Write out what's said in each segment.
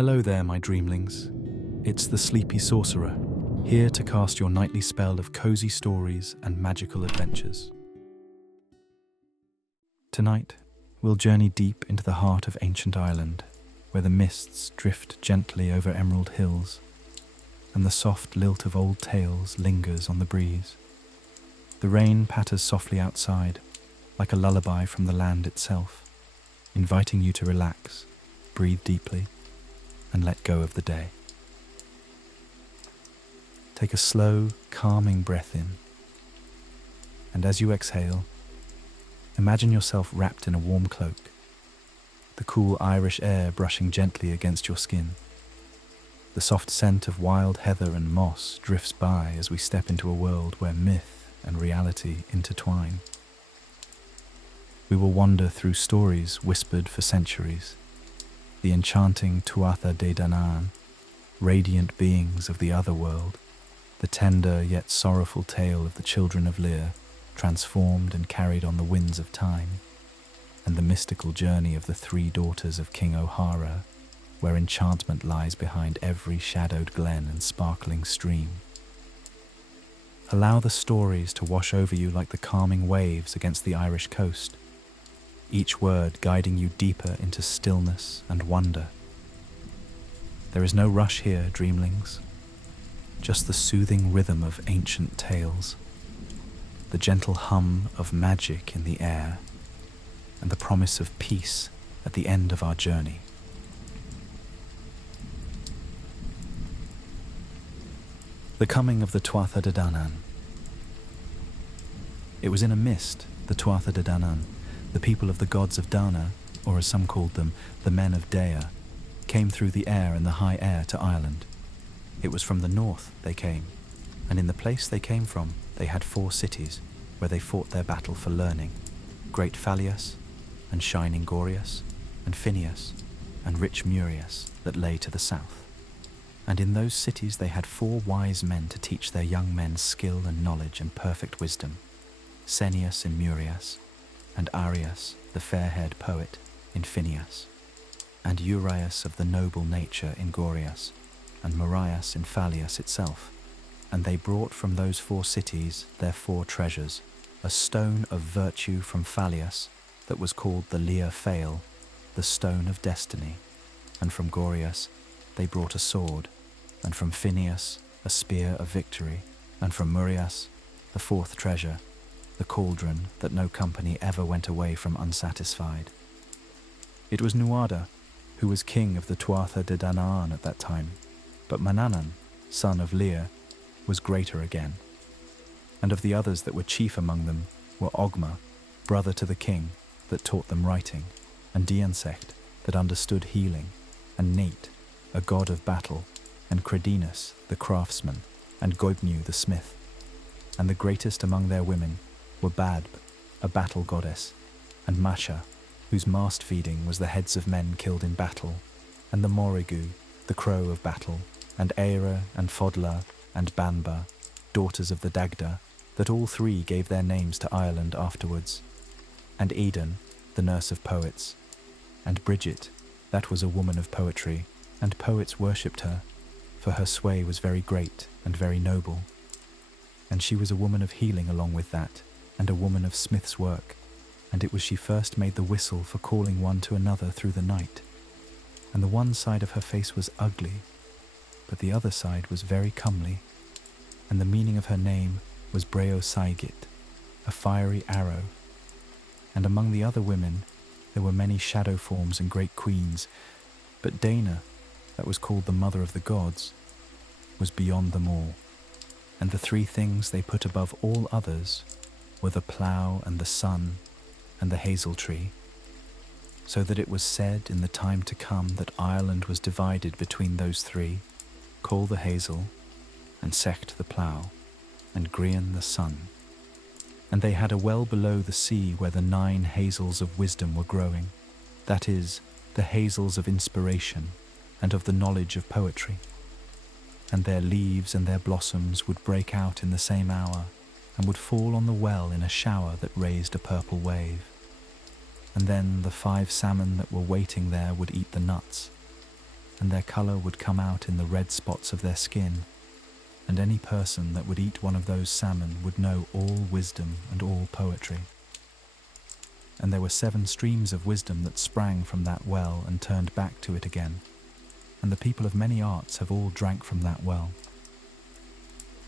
Hello there, my dreamlings. It's the Sleepy Sorcerer, here to cast your nightly spell of cozy stories and magical adventures. Tonight, we'll journey deep into the heart of ancient Ireland, where the mists drift gently over emerald hills, and the soft lilt of old tales lingers on the breeze. The rain patters softly outside, like a lullaby from the land itself, inviting you to relax, breathe deeply, and let go of the day. Take a slow, calming breath in, and as you exhale, imagine yourself wrapped in a warm cloak, the cool Irish air brushing gently against your skin. The soft scent of wild heather and moss drifts by as we step into a world where myth and reality intertwine. We will wander through stories whispered for centuries, the enchanting Tuatha de Danaan, radiant beings of the other world, the tender yet sorrowful tale of the Children of Lir, transformed and carried on the winds of time, and the mystical journey of the three daughters of King O'Hara, where enchantment lies behind every shadowed glen and sparkling stream. Allow the stories to wash over you like the calming waves against the Irish coast, each word guiding you deeper into stillness and wonder. There is no rush here, dreamlings, just the soothing rhythm of ancient tales, the gentle hum of magic in the air, and the promise of peace at the end of our journey. The coming of the Tuatha de Danaan. It was in a mist, the Tuatha de Danaan, the people of the gods of Dana, or as some called them, the men of Dea, came through the air and the high air to Ireland. It was from the north they came, and in the place they came from they had 4 cities where they fought their battle for learning, great Fallius, and shining Gorius, and Phineus, and rich Murius that lay to the south. And in those cities they had 4 wise men to teach their young men skill and knowledge and perfect wisdom, Senius in Murius, and Arius, the fair-haired poet, in Phineus, and Urias of the noble nature in Gorius, and Marius in Fallius itself. And they brought from those 4 cities their 4 treasures, a stone of virtue from Fallius that was called the Lir Fail, the stone of destiny, and from Gorius they brought a sword, and from Phineus a spear of victory, and from Marius the 4th treasure, the cauldron that no company ever went away from unsatisfied. It was Nuada, who was king of the Tuatha de Danaan at that time, but Manannan, son of Lir, was greater again. And of the others that were chief among them were Ogma, brother to the king, that taught them writing, and Diansect, that understood healing, and Nate, a god of battle, and Credinus, the craftsman, and Goibnu, the smith. And the greatest among their women were Badb, a battle goddess, and Masha, whose mast feeding was the heads of men killed in battle, and the Morrigu, the crow of battle, and Eira and Fodla and Banba, daughters of the Dagda, that all 3 gave their names to Ireland afterwards, and Eden, the nurse of poets, and Bridget, that was a woman of poetry, and poets worshipped her, for her sway was very great and very noble. And she was a woman of healing along with that, and a woman of smith's work, and it was she first made the whistle for calling one to another through the night. And the one side of her face was ugly, but the other side was very comely, and the meaning of her name was Breo Saigit, a fiery arrow. And among the other women there were many shadow forms and great queens, but Dana, that was called the mother of the gods, was beyond them all. And the 3 things they put above all others were the plough and the sun and the hazel tree, so that it was said in the time to come that Ireland was divided between those 3, Call the hazel, and Secht the plough, and Grian the sun. And they had a well below the sea where the 9 hazels of wisdom were growing, that is, the hazels of inspiration and of the knowledge of poetry. And their leaves and their blossoms would break out in the same hour, and would fall on the well in a shower that raised a purple wave. And then the 5 salmon that were waiting there would eat the nuts, and their colour would come out in the red spots of their skin, and any person that would eat one of those salmon would know all wisdom and all poetry. And there were 7 streams of wisdom that sprang from that well and turned back to it again, and the people of many arts have all drank from that well.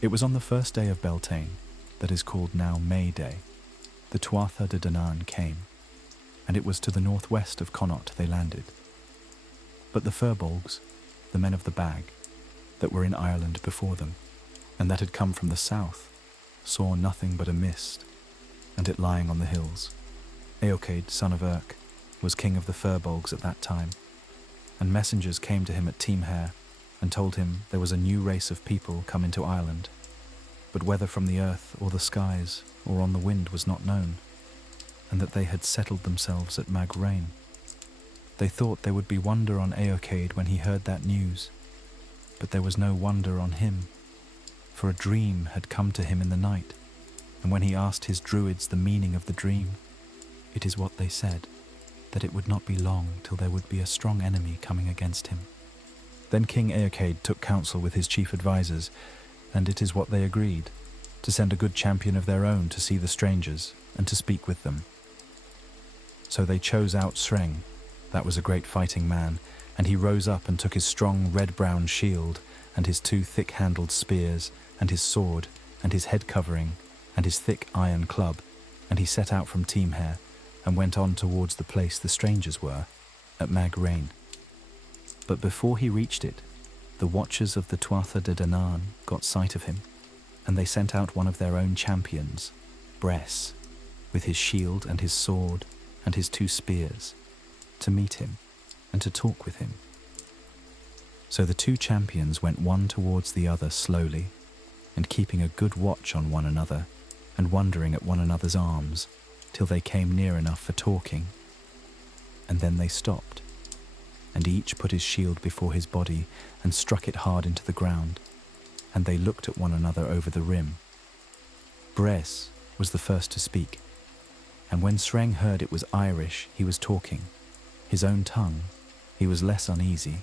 It was on the first day of Beltane, that is called now May Day, the Tuatha de Danaan came, and it was to the northwest of Connaught they landed. But the firbolgs, the men of the bag, that were in Ireland before them, and that had come from the south, saw nothing but a mist, and it lying on the hills. Eochaid, son of Urk, was king of the firbolgs at that time, and messengers came to him at Teamhair and told him there was a new race of people come into Ireland, but whether from the earth or the skies or on the wind was not known, and that they had settled themselves at Mag Rain. They thought there would be wonder on Eochaid when he heard that news, but there was no wonder on him, for a dream had come to him in the night, and when he asked his druids the meaning of the dream, it is what they said, that it would not be long till there would be a strong enemy coming against him. Then King Eochaid took counsel with his chief advisers, and it is what they agreed, to send a good champion of their own to see the strangers and to speak with them. So they chose out Sreng, that was a great fighting man, and he rose up and took his strong red-brown shield, and his 2 thick-handled spears, and his sword, and his head covering, and his thick iron club, and he set out from Teamhair, and went on towards the place the strangers were, at Mag Rain. But before he reached it, the watchers of the Tuatha de Danaan got sight of him, and they sent out one of their own champions, Bress, with his shield and his sword and his 2 spears, to meet him and to talk with him. So the 2 champions went one towards the other slowly, and keeping a good watch on one another, and wondering at one another's arms, till they came near enough for talking. And then they stopped, and each put his shield before his body and struck it hard into the ground, and they looked at one another over the rim. Bress was the first to speak, and when Sreng heard it was Irish he was talking, his own tongue, he was less uneasy,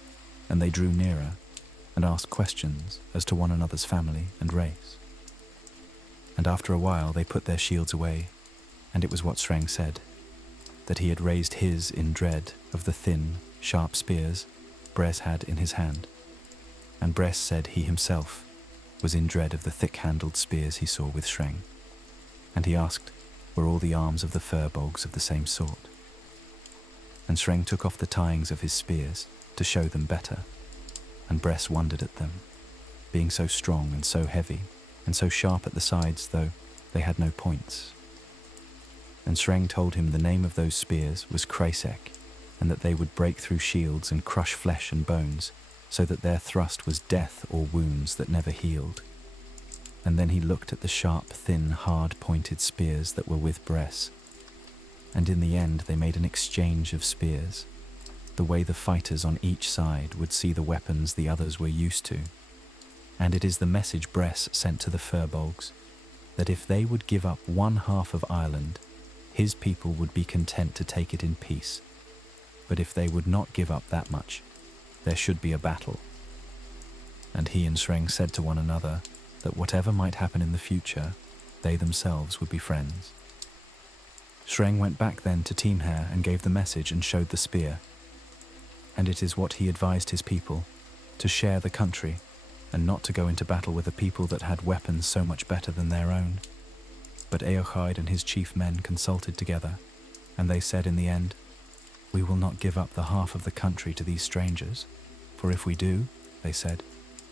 and they drew nearer and asked questions as to one another's family and race. And after a while they put their shields away, and it was what Sreng said, that he had raised his in dread of the thin, sharp spears Bress had in his hand, and Bress said he himself was in dread of the thick-handled spears he saw with Sreng, and he asked were all the arms of the firbolgs of the same sort. And Sreng took off the tyings of his spears to show them better, and Bress wondered at them, being so strong and so heavy, and so sharp at the sides, though they had no points. And Sreng told him the name of those spears was Krasek, and that they would break through shields and crush flesh and bones, so that their thrust was death or wounds that never healed. And then he looked at the sharp, thin, hard-pointed spears that were with Bress, and in the end they made an exchange of spears, the way the fighters on each side would see the weapons the others were used to. And it is the message Bress sent to the firbolgs, that if they would give up 1/2 of Ireland, his people would be content to take it in peace, but if they would not give up that much, there should be a battle. And he and Sreng said to one another that whatever might happen in the future, they themselves would be friends. Sreng went back then to Teamhair and gave the message and showed the spear. And it is what he advised his people, to share the country, and not to go into battle with a people that had weapons so much better than their own. But Eochaid and his chief men consulted together, and they said in the end, "We will not give up the half of the country to these strangers, for if we do," they said,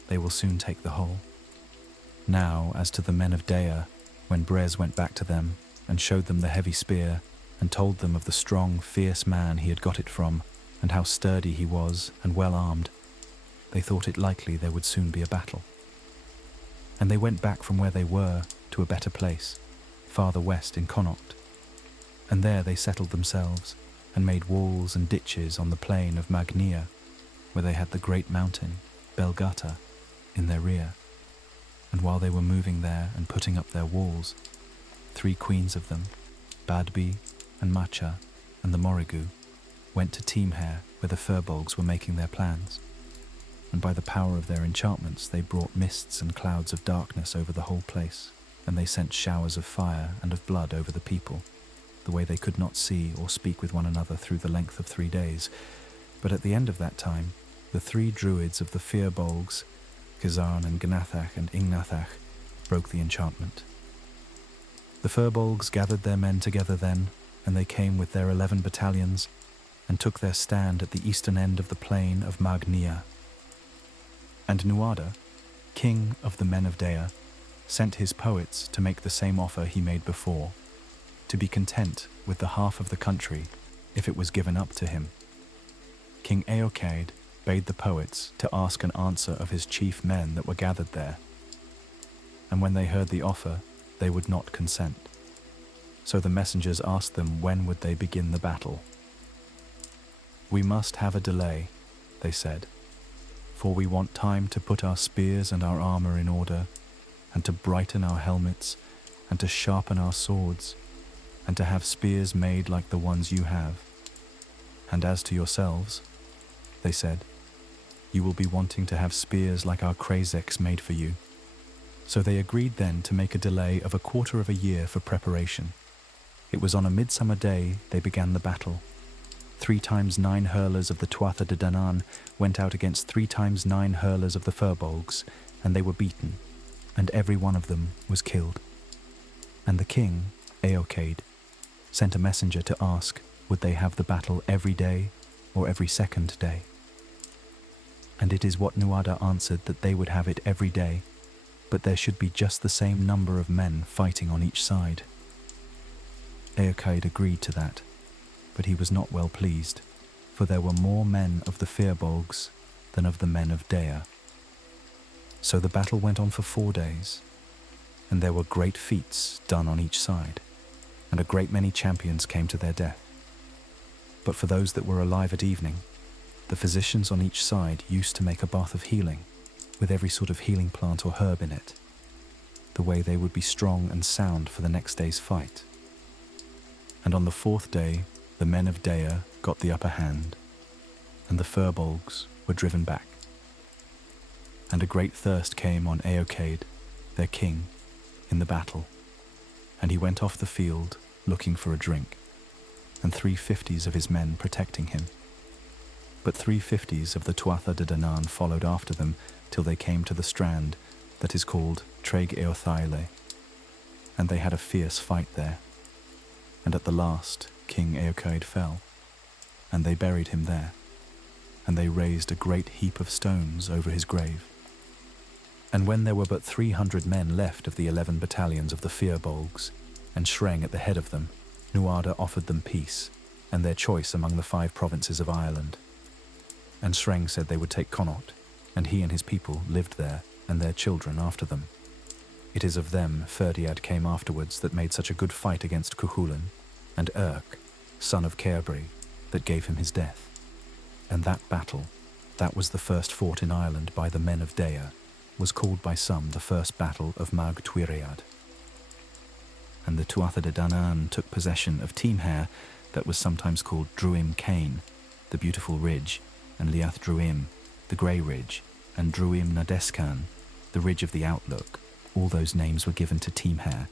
"they will soon take the whole." Now, as to the men of Dea, when Bress went back to them and showed them the heavy spear, and told them of the strong, fierce man he had got it from, and how sturdy he was and well armed, they thought it likely there would soon be a battle. And they went back from where they were to a better place, farther west in Connaught, and there they settled themselves and made walls and ditches on the plain of Magnia, where they had the great mountain, Belgata, in their rear. And while they were moving there and putting up their walls, 3 queens of them, Badbi and Macha and the Morrigu, went to Teamhair where the firbolgs were making their plans. and by the power of their enchantments they brought mists and clouds of darkness over the whole place, and they sent showers of fire and of blood over the people, the way they could not see or speak with one another through the length of 3 days. But at the end of that time, the 3 druids of the Firbolgs, Gazarn and Gnathach and Ingnathach, broke the enchantment. The Firbolgs gathered their men together then, and they came with their 11 battalions, and took their stand at the eastern end of the plain of Magnia. And Nuada, king of the men of Dea, sent his poets to make the same offer he made before, to be content with the half of the country if it was given up to him. King Eochaid bade the poets to ask an answer of his chief men that were gathered there, and when they heard the offer, they would not consent. So the messengers asked them when would they begin the battle. "We must have a delay," they said, "for we want time to put our spears and our armor in order, and to brighten our helmets, and to sharpen our swords, and to have spears made like the ones you have. And as to yourselves," they said, "you will be wanting to have spears like our Krazeks made for you." So they agreed then to make a delay of 1/4 of a year for preparation. It was on a midsummer day they began the battle. 3 times 9 hurlers of the Tuatha de Danaan went out against 3 times 9 hurlers of the Firbolgs, and they were beaten, and every one of them was killed. And the king, Eochaid, sent a messenger to ask would they have the battle every day or every second day. And it is what Nuada answered, that they would have it every day, but there should be just the same number of men fighting on each side. Eochaid agreed to that, but he was not well pleased, for there were more men of the Firbolgs than of the men of Dea. So the battle went on for 4 days, and there were great feats done on each side, and a great many champions came to their death. But for those that were alive at evening, the physicians on each side used to make a bath of healing, with every sort of healing plant or herb in it, the way they would be strong and sound for the next day's fight. And on the 4th day, the men of Dea got the upper hand, and the Firbolgs were driven back. And a great thirst came on Eochaid, their king, in the battle, and he went off the field looking for a drink, and 350s of his men protecting him. But 350s of the Tuatha de Danaan followed after them till they came to the strand that is called Treig Eothaile, and they had a fierce fight there. And at the last King Eochaid fell, and they buried him there, and they raised a great heap of stones over his grave. And when there were but 300 men left of the 11 battalions of the Firbolgs, and Shreng at the head of them, Nuada offered them peace, and their choice among the 5 provinces of Ireland. And Shreng said they would take Connaught, and he and his people lived there, and their children after them. It is of them Ferdiad came afterwards that made such a good fight against Cuchulainn, and Erc, son of Cairbre, that gave him his death. And that battle, that was the first fought in Ireland by the men of Dea, was called by some the first battle of Mag Tuiread. And the Tuatha de Danaan took possession of Teamhair, that was sometimes called Druim Cain, the beautiful ridge, and Liath Druim, the grey ridge, and Druim Nadescan, the ridge of the outlook. All those names were given to Teamhair.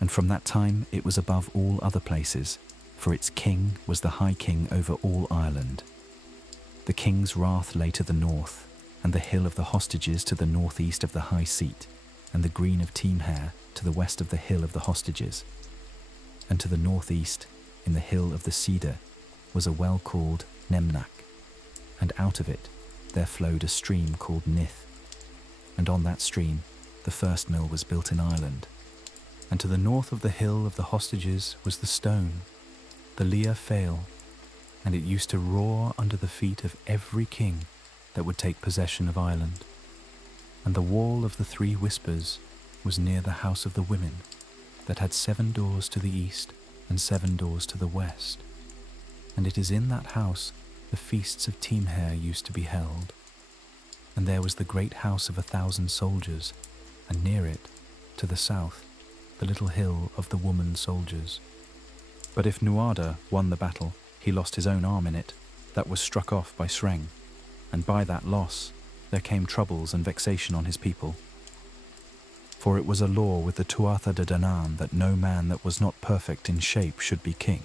And from that time it was above all other places, for its king was the high king over all Ireland. The king's wrath lay to the north, and the hill of the hostages to the northeast of the high seat, and the green of Teamhair to the west of the hill of the hostages. And to the northeast, in the hill of the cedar, was a well called Nemnach, and out of it there flowed a stream called Nith, and on that stream the first mill was built in Ireland. And to the north of the hill of the hostages was the stone, the Lir Fail, and it used to roar under the feet of every king that would take possession of Ireland. And the wall of the 3 whispers was near the house of the women, that had 7 doors to the east and 7 doors to the west. And it is in that house the feasts of Teamhair used to be held. And there was the great house of 1,000 soldiers, and near it, to the south, the little hill of the woman soldiers. But if Nuada won the battle, he lost his own arm in it, that was struck off by Shreng, and by that loss there came troubles and vexation on his people. For it was a law with the Tuatha de Danaan that no man that was not perfect in shape should be king.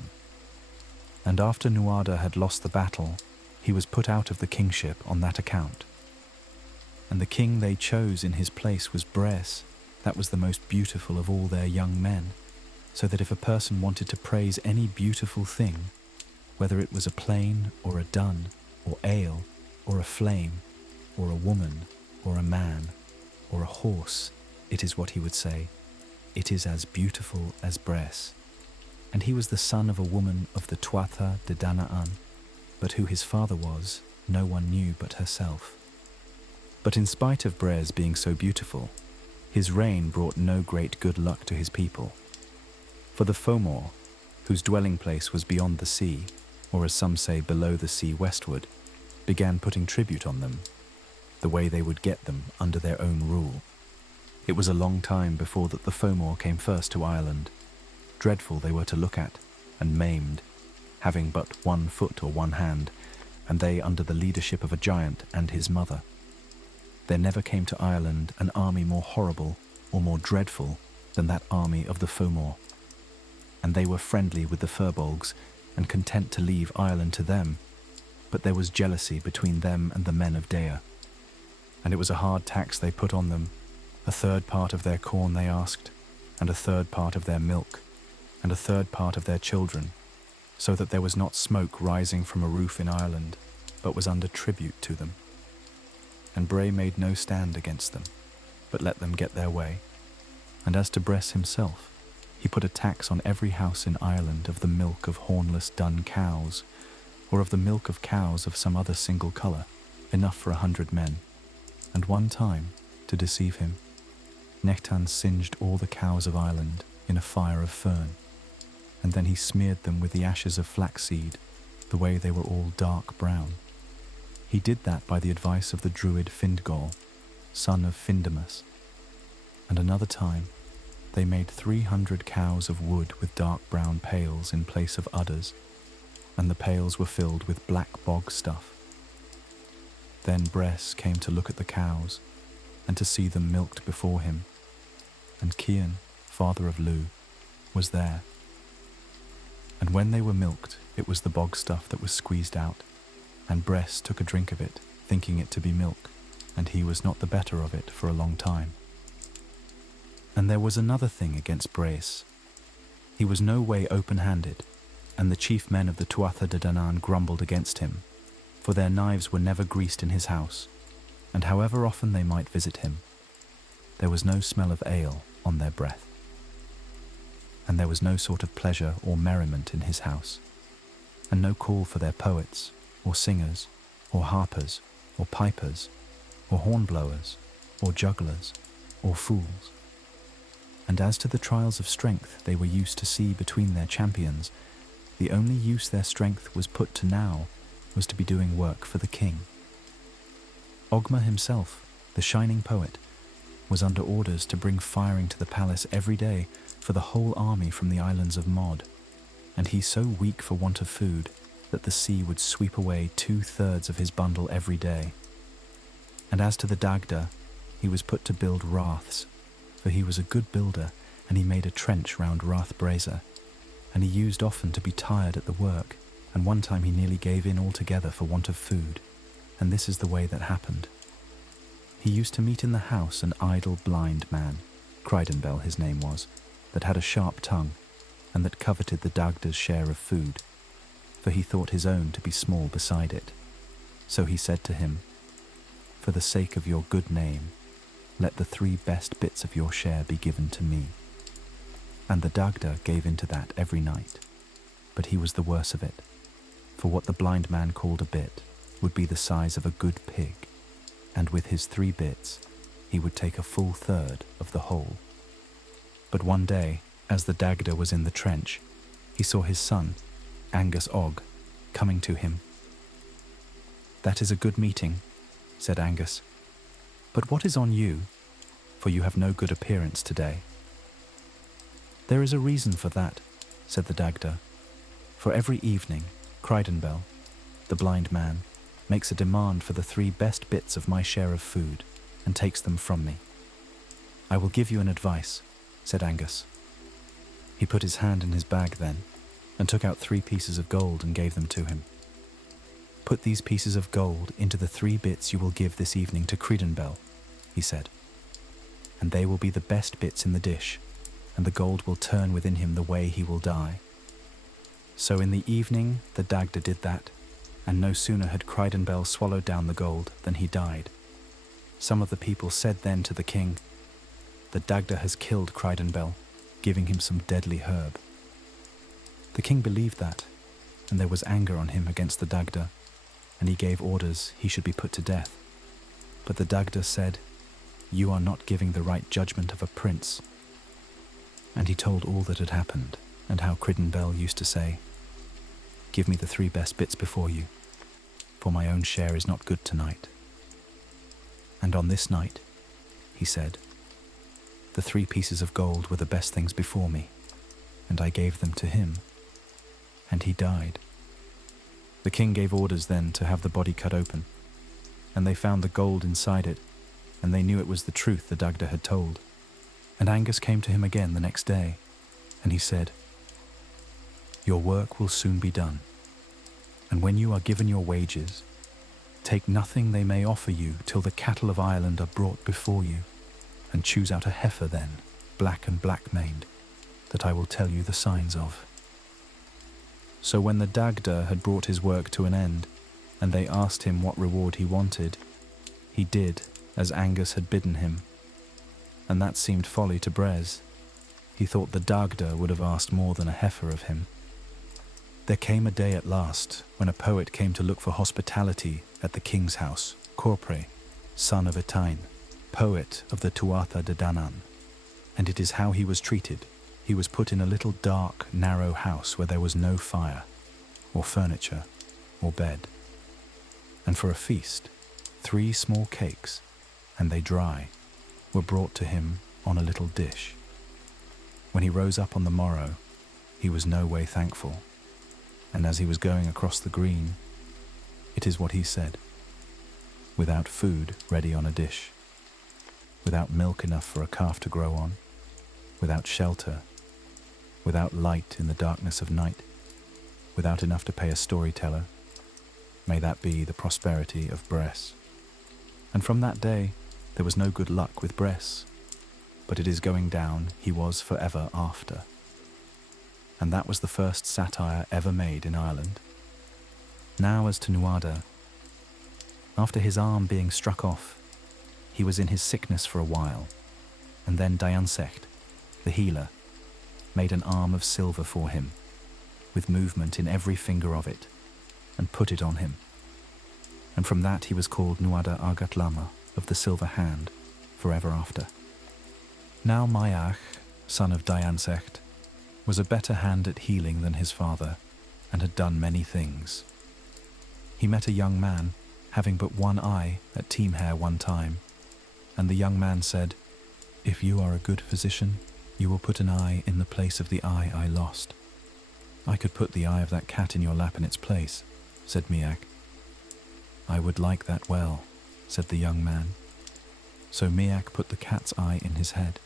And after Nuada had lost the battle, he was put out of the kingship on that account. And the king they chose in his place was Bres, that was the most beautiful of all their young men, so that if a person wanted to praise any beautiful thing, whether it was a plane or a dun, or ale, or a flame, or a woman, or a man, or a horse, it is what he would say, it is as beautiful as Bres. And he was the son of a woman of the Tuatha de Danaan, but who his father was, no one knew but herself. But in spite of Bres being so beautiful, his reign brought no great good luck to his people. For the Fomor, whose dwelling place was beyond the sea, or as some say below the sea westward, began putting tribute on them, the way they would get them under their own rule. It was a long time before that the Fomor came first to Ireland. Dreadful they were to look at, and maimed, having but 1 foot or 1 hand, and they under the leadership of a giant and his mother. There never came to Ireland an army more horrible or more dreadful than that army of the Fomor. And they were friendly with the Firbolgs, and content to leave Ireland to them, but there was jealousy between them and the men of Dea. And it was a hard tax they put on them. 1/3 part of their corn they asked, and 1/3 part of their milk, and 1/3 part of their children, so that there was not smoke rising from a roof in Ireland, but was under tribute to them. And Bray made no stand against them, but let them get their way. And as to Bres himself, he put a tax on every house in Ireland of the milk of hornless dun cows, or of the milk of cows of some other single colour, enough for 100 men. And one time, to deceive him, Nectan singed all the cows of Ireland in a fire of fern, and then he smeared them with the ashes of flaxseed, the way they were all dark brown. He did that by the advice of the druid Findgol, son of Findamus. And another time, they made 300 cows of wood with dark brown pails in place of udders, and the pails were filled with black bog stuff. Then Bres came to look at the cows, and to see them milked before him, and Cian, father of Lugh, was there. And when they were milked, it was the bog stuff that was squeezed out, and Bres took a drink of it, thinking it to be milk, and he was not the better of it for a long time. And there was another thing against Bres. He was no way open-handed, and the chief men of the Tuatha de Danaan grumbled against him, for their knives were never greased in his house, and however often they might visit him, there was no smell of ale on their breath. And there was no sort of pleasure or merriment in his house, and no call for their poets, or singers, or harpers, or pipers, or hornblowers, or jugglers, or fools. And as to the trials of strength they were used to see between their champions, the only use their strength was put to now was to be doing work for the king. Ogma himself, the shining poet, was under orders to bring firing to the palace every day for the whole army from the islands of Mod, and he so weak for want of food that the sea would sweep away 2/3 of his bundle every day. And as to the Dagda, he was put to build raths, for he was a good builder, and he made a trench round Rathbrazer, and he used often to be tired at the work, and one time he nearly gave in altogether for want of food, and this is the way that happened. He used to meet in the house an idle blind man, Cridenbell his name was, that had a sharp tongue, and that coveted the Dagda's share of food, for he thought his own to be small beside it. So he said to him, "For the sake of your good name, let the 3 best bits of your share be given to me." And the Dagda gave into that every night, but he was the worse of it, for what the blind man called a bit would be the size of a good pig, and with his 3 bits he would take a full 1/3 of the whole. But one day, as the Dagda was in the trench, he saw his son, Angus Og, coming to him. "That is a good meeting," said Angus. "But what is on you? For you have no good appearance today." "There is a reason for that," said the Dagda. "For every evening, Cridenbell, the blind man, makes a demand for the 3 best bits of my share of food and takes them from me. I will give you an advice, said Angus. He put his hand in his bag then and took out 3 pieces of gold and gave them to him. Put these pieces of gold into the 3 bits you will give this evening to Credenbell, he said, and they will be the best bits in the dish, and the gold will turn within him the way he will die. So in the evening the Dagda did that, and no sooner had Credenbell swallowed down the gold than he died. Some of the people said then to the king, "The Dagda has killed Credenbell, giving him some deadly herb." The king believed that, and there was anger on him against the Dagda, and he gave orders he should be put to death. But the Dagda said, "You are not giving the right judgment of a prince." And he told all that had happened, and how Credenbell used to say, "Give me the 3 best bits before you, for my own share is not good tonight." And on this night, he said, the 3 pieces of gold were the best things before me, and I gave them to him, and he died. The king gave orders then to have the body cut open, and they found the gold inside it, and they knew it was the truth the Dagda had told. And Angus came to him again the next day, and he said, "Your work will soon be done, and when you are given your wages, take nothing they may offer you till the cattle of Ireland are brought before you, and choose out a heifer then, black and black-maned, that I will tell you the signs of." So when the Dagda had brought his work to an end, and they asked him what reward he wanted, he did as Angus had bidden him, and that seemed folly to Brez. He thought the Dagda would have asked more than a heifer of him. There came a day at last when a poet came to look for hospitality at the king's house, Corpre, son of Etain, poet of the Tuatha de Danaan, and it is how he was treated. He was put in a little dark, narrow house where there was no fire, or furniture, or bed. And for a feast, 3 small cakes, and they dry, were brought to him on a little dish. When he rose up on the morrow, he was no way thankful, and as he was going across the green, it is what he said: "Without food ready on a dish, without milk enough for a calf to grow on, without shelter, without light in the darkness of night, without enough to pay a storyteller, may that be the prosperity of Bress." And from that day there was no good luck with Bress, but it is going down he was forever after. And that was the first satire ever made in Ireland. Now as to Nuada. After his arm being struck off, he was in his sickness for a while, and then Diansecht, the healer, made an arm of silver for him, with movement in every finger of it, and put it on him. And from that he was called Nuada Argatlama, of the silver hand, forever after. Now Maiach, son of Diansecht, was a better hand at healing than his father, and had done many things. He met a young man, having but one eye, at Teamhair one time, and the young man said, "If you are a good physician, you will put an eye in the place of the eye I lost." "I could put the eye of that cat in your lap in its place," said Miach. "I would like that well," said the young man. So Miach put the cat's eye in his head,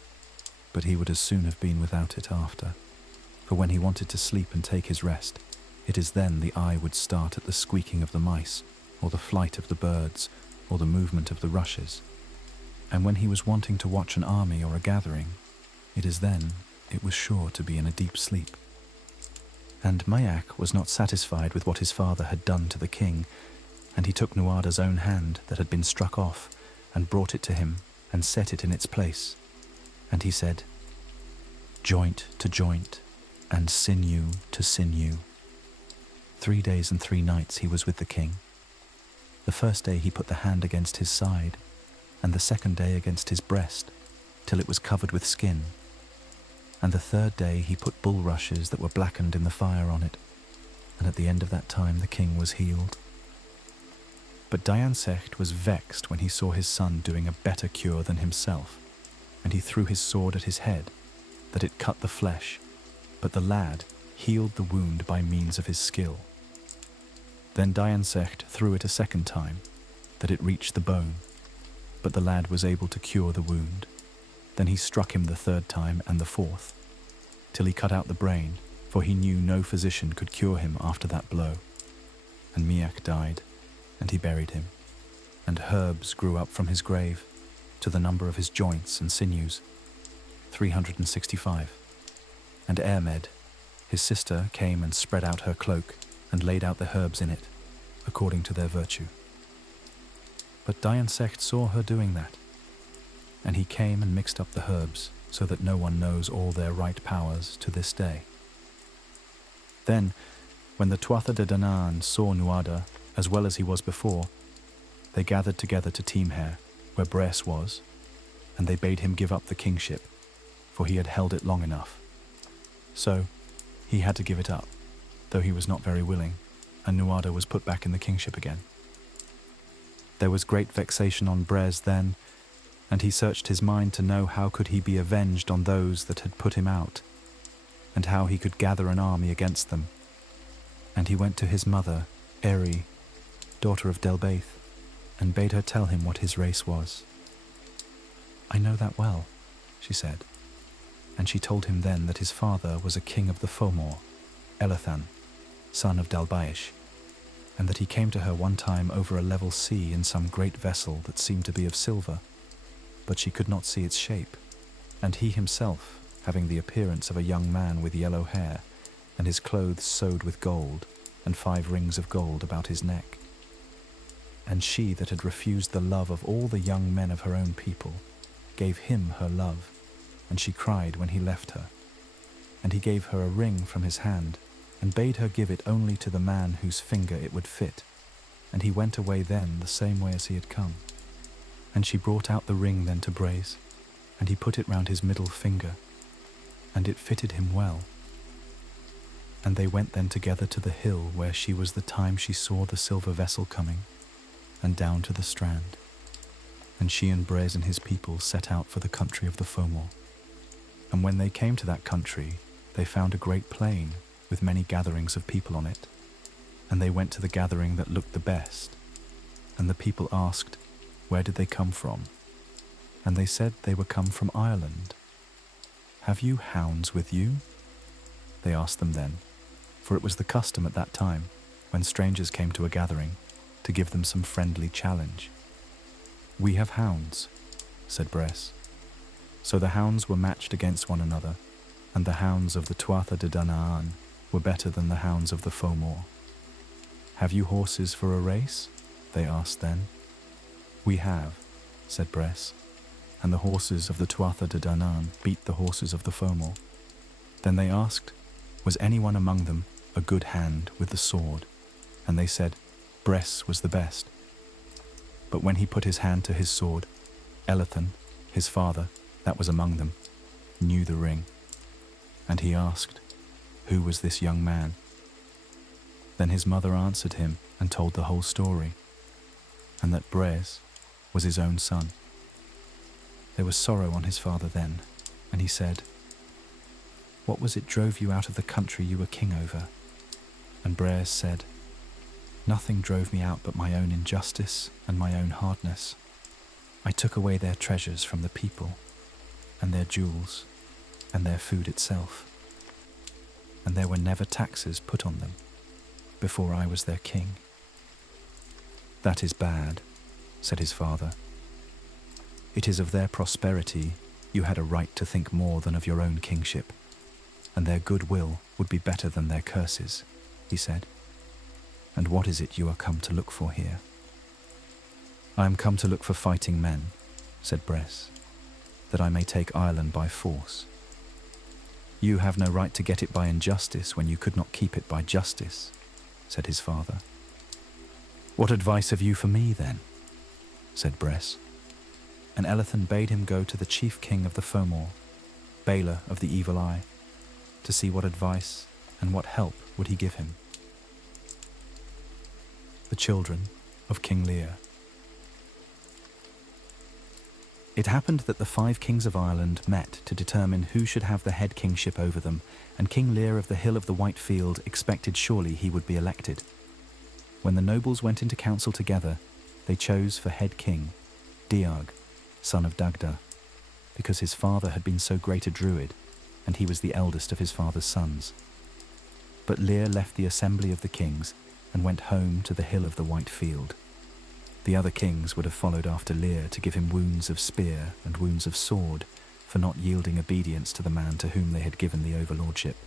but he would as soon have been without it after. For when he wanted to sleep and take his rest, it is then the eye would start at the squeaking of the mice, or the flight of the birds, or the movement of the rushes. And when he was wanting to watch an army or a gathering, it is then it was sure to be in a deep sleep. And Maiach was not satisfied with what his father had done to the king, and he took Nuada's own hand that had been struck off, and brought it to him, and set it in its place. And he said, "Joint to joint, and sinew to sinew." 3 days and 3 nights he was with the king. The first day he put the hand against his side, and the second day against his breast, till it was covered with skin. And the third day he put bulrushes that were blackened in the fire on it, and at the end of that time the king was healed. But Diansecht was vexed when he saw his son doing a better cure than himself, and he threw his sword at his head, that it cut the flesh, but the lad healed the wound by means of his skill. Then Diancecht threw it a second time, that it reached the bone, but the lad was able to cure the wound. Then he struck him the third time and the fourth, till he cut out the brain, for he knew no physician could cure him after that blow. And Miach died, and he buried him, and herbs grew up from his grave, to the number of his joints and sinews, 365. And Ermed, his sister, came and spread out her cloak, and laid out the herbs in it, according to their virtue. But Diancecht saw her doing that, and he came and mixed up the herbs, so that no one knows all their right powers to this day. Then, when the Tuatha de Danaan saw Nuada, as well as he was before, they gathered together to Teamhair, where Bres was, and they bade him give up the kingship, for he had held it long enough. So, he had to give it up, though he was not very willing, and Nuada was put back in the kingship again. There was great vexation on Bres then, and he searched his mind to know how could he be avenged on those that had put him out, and how he could gather an army against them. And he went to his mother, Eri, daughter of Delbaith, and bade her tell him what his race was. "I know that well," she said, and she told him then that his father was a king of the Fomor, Elathan, son of Dalbaish, and that he came to her one time over a level sea in some great vessel that seemed to be of silver, but she could not see its shape, and he himself, having the appearance of a young man with yellow hair, and his clothes sewed with gold, and 5 rings of gold about his neck. And she that had refused the love of all the young men of her own people, gave him her love, and she cried when he left her. And he gave her a ring from his hand, and bade her give it only to the man whose finger it would fit, and he went away then the same way as he had come. And she brought out the ring then to Bres, and he put it round his middle finger, and it fitted him well. And they went then together to the hill where she was the time she saw the silver vessel coming, and down to the strand. And she and Bres and his people set out for the country of the Fomor. And when they came to that country, they found a great plain with many gatherings of people on it. And they went to the gathering that looked the best. And the people asked, where did they come from? And they said they were come from Ireland. Have you hounds with you? They asked them then, for it was the custom at that time, when strangers came to a gathering, to give them some friendly challenge. We have hounds, said Bres. So the hounds were matched against one another, and the hounds of the Tuatha de Danaan were better than the hounds of the Fomor. Have you horses for a race? They asked then. We have, said Bres, and the horses of the Tuatha de Danaan beat the horses of the Fomor. Then they asked, was anyone among them a good hand with the sword? And they said, Bres was the best. But when he put his hand to his sword, Elathan, his father, that was among them, knew the ring. And he asked, who was this young man? Then his mother answered him and told the whole story, and that Bres was his own son. There was sorrow on his father then, and he said, what was it drove you out of the country you were king over? And Bres said, nothing drove me out but my own injustice and my own hardness. I took away their treasures from the people, and their jewels, and their food itself. And there were never taxes put on them, before I was their king. That is bad, said his father. It is of their prosperity you had a right to think more than of your own kingship, and their goodwill would be better than their curses, he said. And what is it you are come to look for here? I am come to look for fighting men, said Bres, that I may take Ireland by force. You have no right to get it by injustice when you could not keep it by justice, said his father. What advice have you for me then? Said Bres. And Elathan bade him go to the chief king of the Fomor, Bela of the Evil Eye, to see what advice and what help would he give him. The Children of King Lir. It happened that the 5 kings of Ireland met to determine who should have the head kingship over them, and King Lir of the Hill of the White Field expected surely he would be elected. When the nobles went into council together, they chose for head king Diarg, son of Dagda, because his father had been so great a druid, and he was the eldest of his father's sons. But Lir left the assembly of the kings and went home to the hill of the White Field. The other kings would have followed after Lir to give him wounds of spear and wounds of sword for not yielding obedience to the man to whom they had given the overlordship.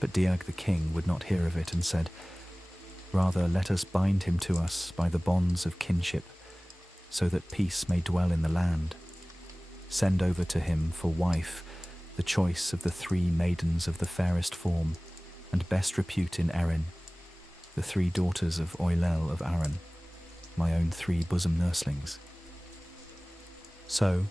But Diarg the king would not hear of it and said, "Rather let us bind him to us by the bonds of kinship, so that peace may dwell in the land. Send over to him for wife the choice of the 3 maidens of the fairest form and best repute in Erin, the 3 daughters of Oilel of Arran, my own 3 bosom nurslings." So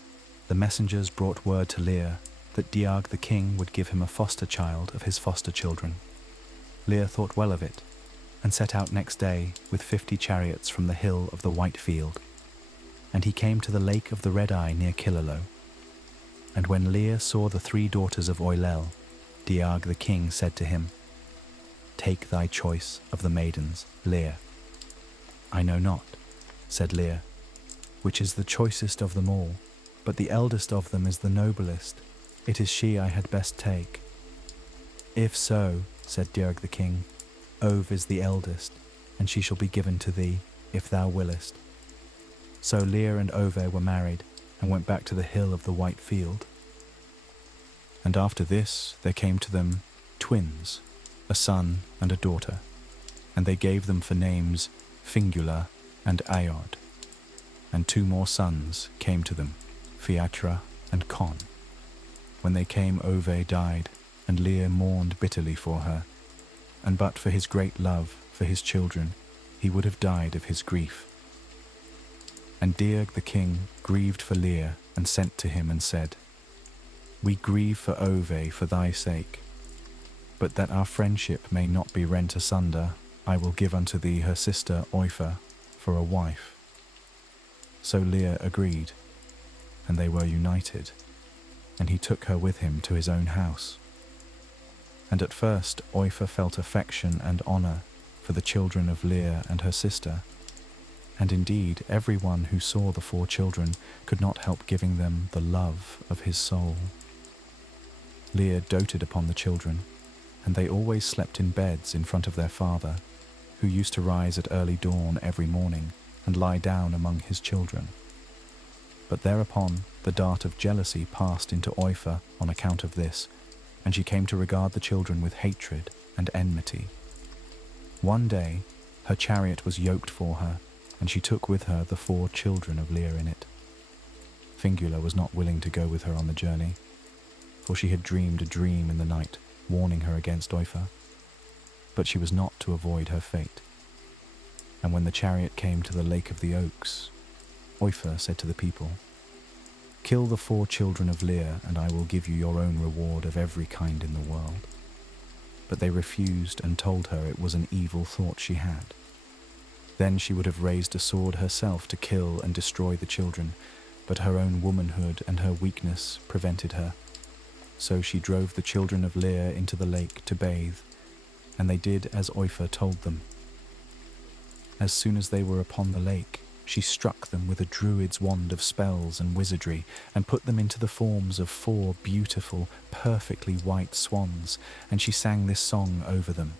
the messengers brought word to Lir that Diarg the king would give him a foster child of his foster children. Lir thought well of it, and set out next day with 50 chariots from the hill of the White Field. And he came to the lake of the Red Eye near Killaloe. And when Lir saw the 3 daughters of Oilel, Diarg the king said to him, "Take thy choice of the maidens, Lir." "I know not," said Lir, "which is the choicest of them all, but the eldest of them is the noblest. It is she I had best take." "If so," said Diarg the king, "Ove is the eldest, and she shall be given to thee, if thou willest." So Lir and Ove were married, and went back to the hill of the White Field. And after this there came to them twins, a son and a daughter, and they gave them for names Fingula and Ayod. And 2 more sons came to them, Fiachra and Con. When they came, Ove died, and Lir mourned bitterly for her, and but for his great love for his children, he would have died of his grief. And Diarg the king grieved for Lir, and sent to him and said, "We grieve for Ove for thy sake, but that our friendship may not be rent asunder, I will give unto thee her sister Oifa for a wife." So Lir agreed, and they were united, and he took her with him to his own house. And at first Oifa felt affection and honour for the children of Lir and her sister, and indeed everyone who saw the 4 children could not help giving them the love of his soul. Lir doted upon the children, and they always slept in beds in front of their father, who used to rise at early dawn every morning and lie down among his children. But thereupon the dart of jealousy passed into Oifa on account of this, and she came to regard the children with hatred and enmity. One day her chariot was yoked for her, and she took with her the 4 children of Lir in it. Fingula was not willing to go with her on the journey, for she had dreamed a dream in the night, warning her against Oifa. But she was not to avoid her fate. And when the chariot came to the Lake of the Oaks, Oifa said to the people, "Kill the 4 children of Lir, and I will give you your own reward of every kind in the world." But they refused and told her it was an evil thought she had. Then she would have raised a sword herself to kill and destroy the children, but her own womanhood and her weakness prevented her. So she drove the children of Lir into the lake to bathe, and they did as Oifa told them. As soon as they were upon the lake, she struck them with a druid's wand of spells and wizardry, and put them into the forms of 4 beautiful, perfectly white swans, and she sang this song over them.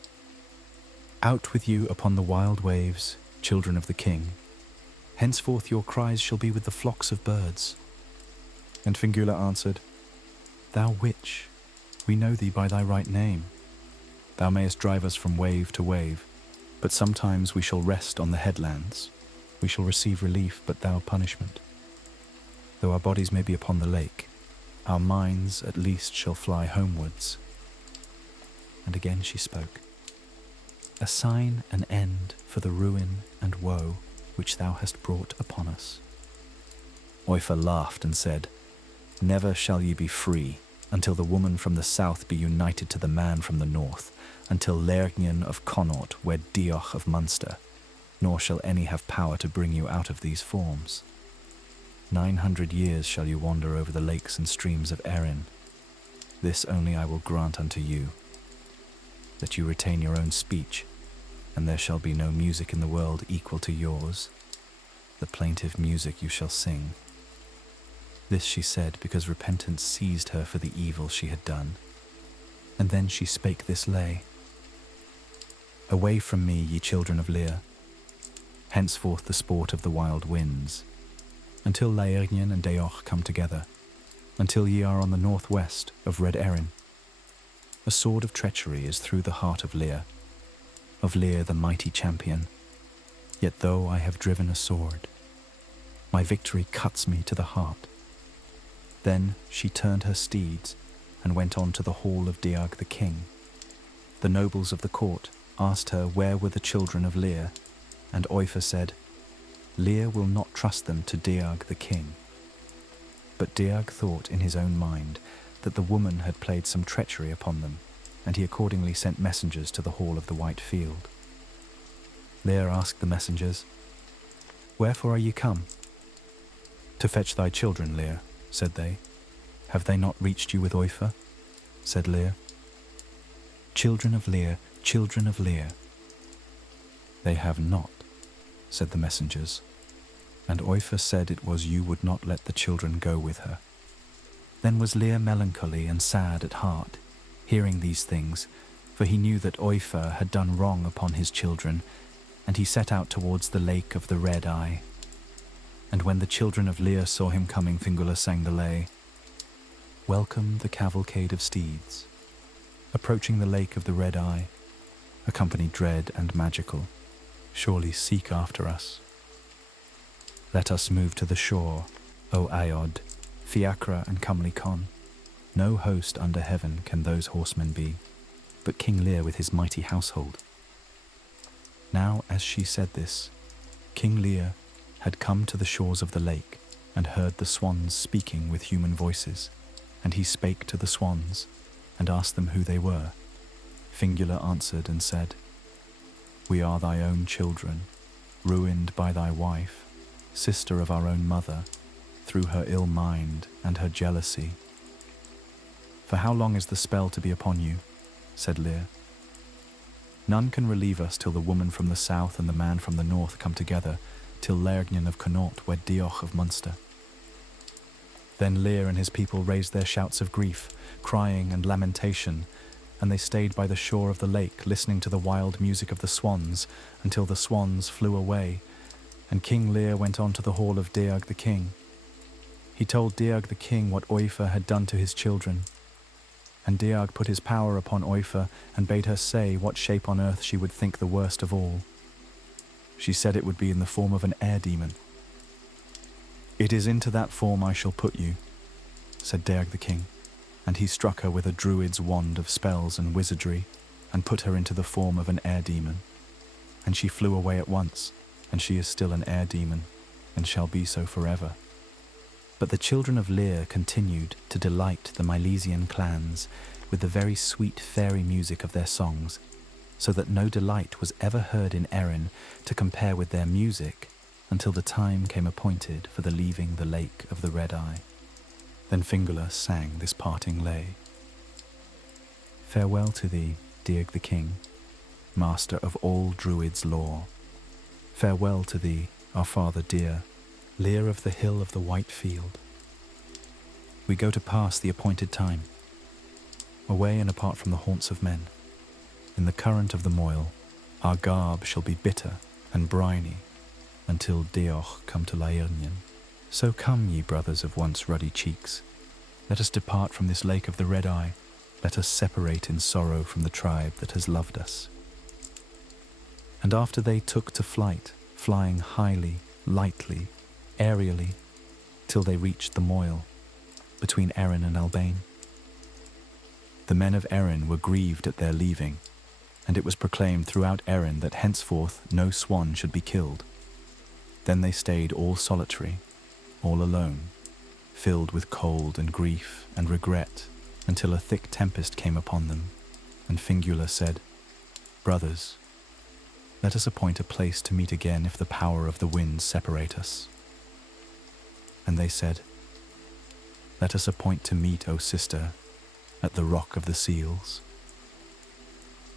"Out with you upon the wild waves, children of the king. Henceforth your cries shall be with the flocks of birds." And Fingula answered, "Thou witch, we know thee by thy right name. Thou mayest drive us from wave to wave, but sometimes we shall rest on the headlands. We shall receive relief, but thou punishment. Though our bodies may be upon the lake, our minds at least shall fly homewards." And again she spoke, "A sign and end for the ruin and woe which thou hast brought upon us." Oifa laughed and said, "Never shall ye be free until the woman from the south be united to the man from the north, until Lergnion of Connaught wed Dioch of Munster, nor shall any have power to bring you out of these forms. 900 years shall you wander over the lakes and streams of Erin. This only I will grant unto you, that you retain your own speech, and there shall be no music in the world equal to yours, the plaintive music you shall sing. This she said because repentance seized her for the evil she had done. And then she spake this lay. Away from me, ye children of Lir, henceforth the sport of the wild winds, until Laernion and Deoch come together, until ye are on the northwest of Red Erin. A sword of treachery is through the heart of Lir the mighty champion. Yet though I have driven a sword, my victory cuts me to the heart. Then she turned her steeds and went on to the hall of Deag the king. The nobles of the court asked her where were the children of Lir, and Oifa said, Lir will not trust them to Deag the king. But Deag thought in his own mind that the woman had played some treachery upon them, and he accordingly sent messengers to the hall of the White Field. Lir asked the messengers, Wherefore are ye come? To fetch thy children, Lir, said they. Have they not reached you with Oifa? Said Lir. Children of Lir, children of Lir. They have not, said the messengers, and Oifa said it was you would not let the children go with her. Then was Lir melancholy and sad at heart, hearing these things, for he knew that Oifa had done wrong upon his children, and he set out towards the lake of the Red Eye. And when the children of Lir saw him coming, Fingula sang the lay. Welcome the cavalcade of steeds, approaching the lake of the Red Eye, a company dread and magical, surely seek after us. Let us move to the shore, O Aod, Fiacra and comely Con. No host under heaven can those horsemen be, but King Lir with his mighty household. Now as she said this, King Lir had come to the shores of the lake and heard the swans speaking with human voices, and he spake to the swans and asked them who they were. Fingula answered and said, We are thy own children, ruined by thy wife, sister of our own mother, through her ill mind and her jealousy. For how long is the spell to be upon you? Said Lir. None can relieve us till the woman from the south and the man from the north come together, till Laernion of Connaught wed Deoch of Munster. Then Lir and his people raised their shouts of grief, crying and lamentation, and they stayed by the shore of the lake, listening to the wild music of the swans, until the swans flew away, and King Lir went on to the hall of Deag the king. He told Deag the king what Oifa had done to his children, and Deag put his power upon Oifa and bade her say what shape on earth she would think the worst of all. She said it would be in the form of an air demon. It is into that form I shall put you, said Deag the king, and he struck her with a druid's wand of spells and wizardry, and put her into the form of an air demon. And she flew away at once, and she is still an air demon, and shall be so forever. But the children of Lir continued to delight the Milesian clans with the very sweet fairy music of their songs, so that no delight was ever heard in Erin to compare with their music until the time came appointed for the leaving the lake of the Red Eye. Then Fingula sang this parting lay. Farewell to thee, Deag the king, master of all druids' lore. Farewell to thee, our father dear, Lir of the hill of the White Field. We go to pass the appointed time, away and apart from the haunts of men. In the current of the Moyle, our garb shall be bitter and briny, until Deoch come to Laernion. So come, ye brothers of once ruddy cheeks, let us depart from this lake of the Red Eye, let us separate in sorrow from the tribe that has loved us. And after they took to flight, flying highly, lightly, aerially, till they reached the Moyle, between Erin and Albane. The men of Erin were grieved at their leaving, and it was proclaimed throughout Erin that henceforth no swan should be killed. Then they stayed all solitary, all alone, filled with cold and grief and regret, until a thick tempest came upon them, and Fingula said, Brothers, let us appoint a place to meet again if the power of the winds separate us. And they said, Let us appoint to meet, O sister, at the Rock of the Seals.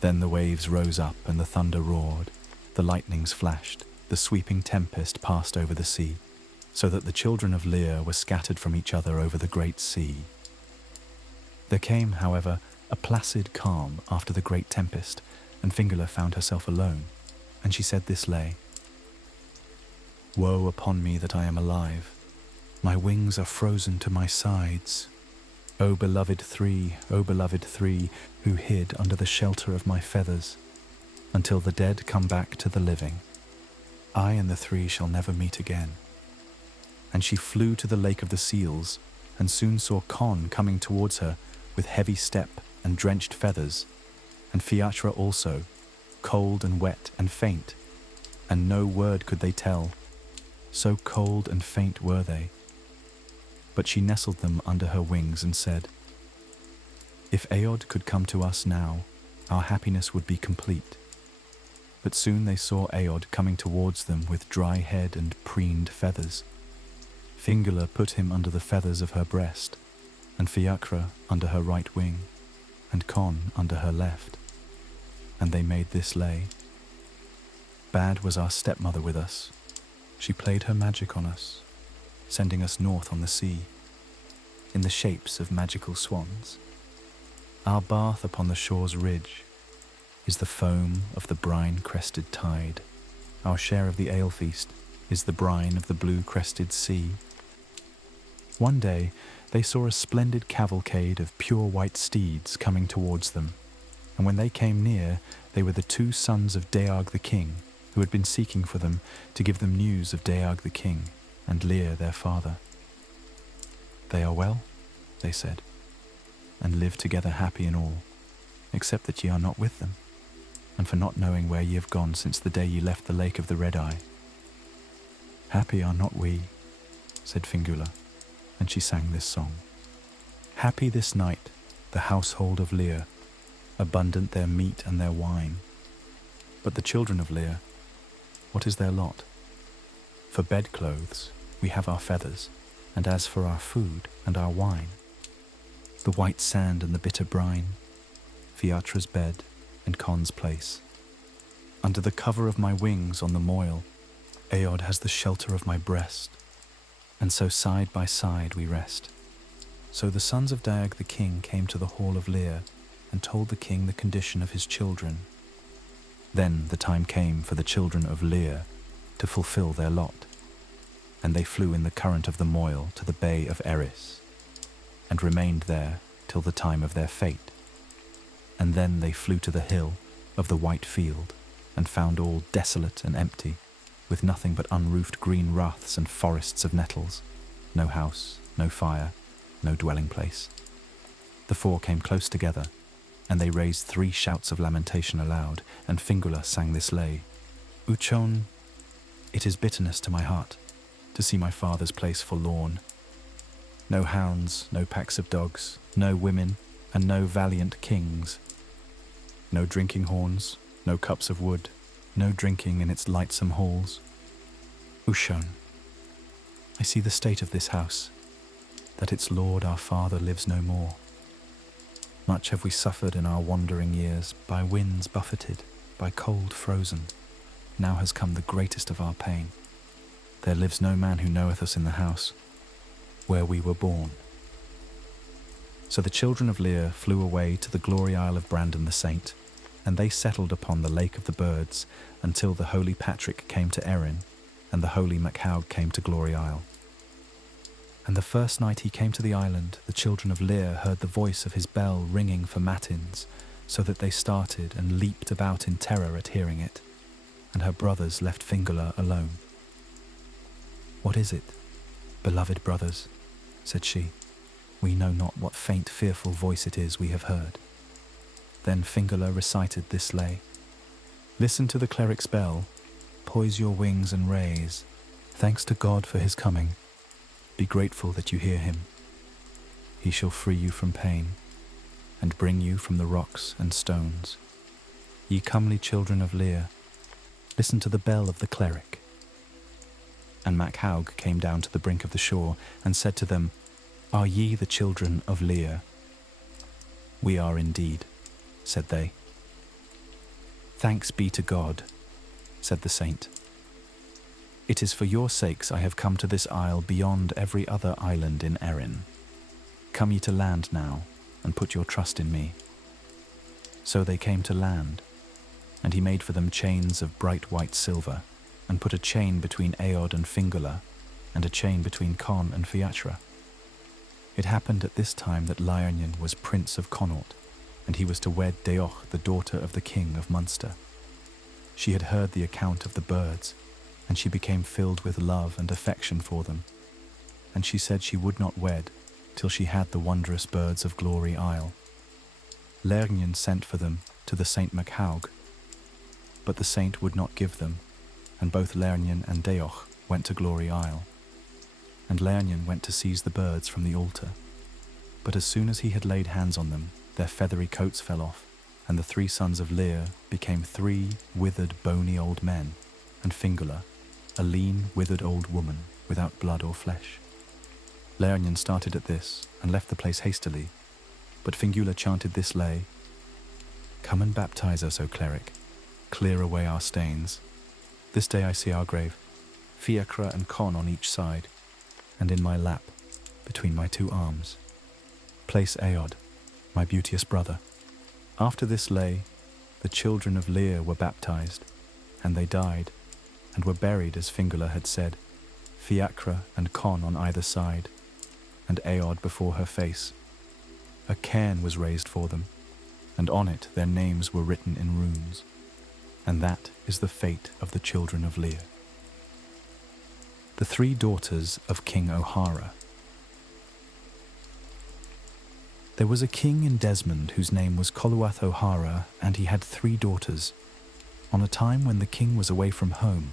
Then the waves rose up and the thunder roared, the lightnings flashed, the sweeping tempest passed over the sea, so that the children of Lir were scattered from each other over the great sea. There came, however, a placid calm after the great tempest, and Fingula found herself alone, and she said this lay: Woe upon me that I am alive. My wings are frozen to my sides. O beloved three, who hid under the shelter of my feathers, until the dead come back to the living. I and the three shall never meet again. And she flew to the lake of the seals, and soon saw Conn coming towards her with heavy step and drenched feathers, and Fiachra also, cold and wet and faint, and no word could they tell, so cold and faint were they. But she nestled them under her wings and said, If Aod could come to us now, our happiness would be complete. But soon they saw Aod coming towards them with dry head and preened feathers. Fingula put him under the feathers of her breast, and Fiachra under her right wing, and Conn under her left. And they made this lay. Bad was our stepmother with us. She played her magic on us, sending us north on the sea, in the shapes of magical swans. Our bath upon the shore's ridge is the foam of the brine-crested tide. Our share of the ale feast is the brine of the blue-crested sea. One day they saw a splendid cavalcade of pure white steeds coming towards them, and when they came near, they were the 2 sons of Deag the king, who had been seeking for them to give them news of Deag the king and Lir their father. They are well, they said, and live together happy in all, except that ye are not with them, and for not knowing where ye have gone since the day ye left the lake of the Red Eye. Happy are not we, said Fingula, and she sang this song. Happy this night, the household of Lir, abundant their meat and their wine. But the children of Lir, what is their lot? For bedclothes we have our feathers, and as for our food and our wine, the white sand and the bitter brine, Fiachra's bed and Conn's place. Under the cover of my wings on the moil, Aod has the shelter of my breast, and so side by side we rest. So the sons of Deag the king came to the hall of Lir, and told the king the condition of his children. Then the time came for the children of Lir to fulfill their lot, and they flew in the current of the Moyle to the bay of Eris, and remained there till the time of their fate. And then they flew to the hill of the white field, and found all desolate and empty, with nothing but unroofed green raths and forests of nettles, no house, no fire, no dwelling place. The 4 came close together, and they raised 3 shouts of lamentation aloud, and Fingula sang this lay. Uchon, it is bitterness to my heart to see my father's place forlorn. No hounds, no packs of dogs, no women, and no valiant kings. No drinking horns, no cups of wood, no drinking in its lightsome halls. Uchon, I see the state of this house, that its lord our father lives no more. Much have we suffered in our wandering years, by winds buffeted, by cold frozen. Now has come the greatest of our pain. There lives no man who knoweth us in the house, where we were born. So the children of Lir flew away to the glory isle of Brandon the Saint, and they settled upon the Lake of the Birds, until the holy Patrick came to Erin, and the holy MacHaug came to Glory Isle. And the first night he came to the island, the children of Lir heard the voice of his bell ringing for matins, so that they started and leaped about in terror at hearing it, and her brothers left Fingula alone. What is it, beloved brothers? Said she. We know not what faint, fearful voice it is we have heard. Then Fingula recited this lay. Listen to the cleric's bell, poise your wings and raise, thanks to God for his coming. Be grateful that you hear him. He shall free you from pain, and bring you from the rocks and stones. Ye comely children of Lir, listen to the bell of the cleric. And MacHaug came down to the brink of the shore, and said to them, Are ye the children of Lir? We are indeed, said they. "Thanks be to God," said the saint. "It is for your sakes I have come to this isle beyond every other island in Erin. Come ye to land now, and put your trust in me." So they came to land, and he made for them chains of bright white silver, and put a chain between Aod and Fingula, and a chain between Con and Fiachra. It happened at this time that Lyrnion was prince of Connaught, and he was to wed Deoch, the daughter of the king of Munster. She had heard the account of the birds, and she became filled with love and affection for them, and she said she would not wed till she had the wondrous birds of Glory Isle. Lyrnion sent for them to the Saint MacHaug, but the saint would not give them, and both Lyrnion and Deoch went to Glory Isle. And Lyrnion went to seize the birds from the altar, but as soon as he had laid hands on them, their feathery coats fell off, and the 3 sons of Lir became 3 withered, bony old men, and Fingula, a lean, withered old woman without blood or flesh. Lyrnion started at this and left the place hastily, but Fingula chanted this lay: "Come and baptize us, O cleric, clear away our stains. This day I see our grave, Fiachra and Con on each side, and in my lap, between my 2 arms, place Aod, my beauteous brother." After this lay, the children of Lir were baptized, and they died, and were buried as Fingula had said, Fiachra and Con on either side, and Aod before her face. A cairn was raised for them, and on it their names were written in runes. And that is the fate of the children of Lir. The 3 daughters of King O'Hara. There was a king in Desmond whose name was Coluath O'Hara, and he had 3 daughters. On a time when the king was away from home,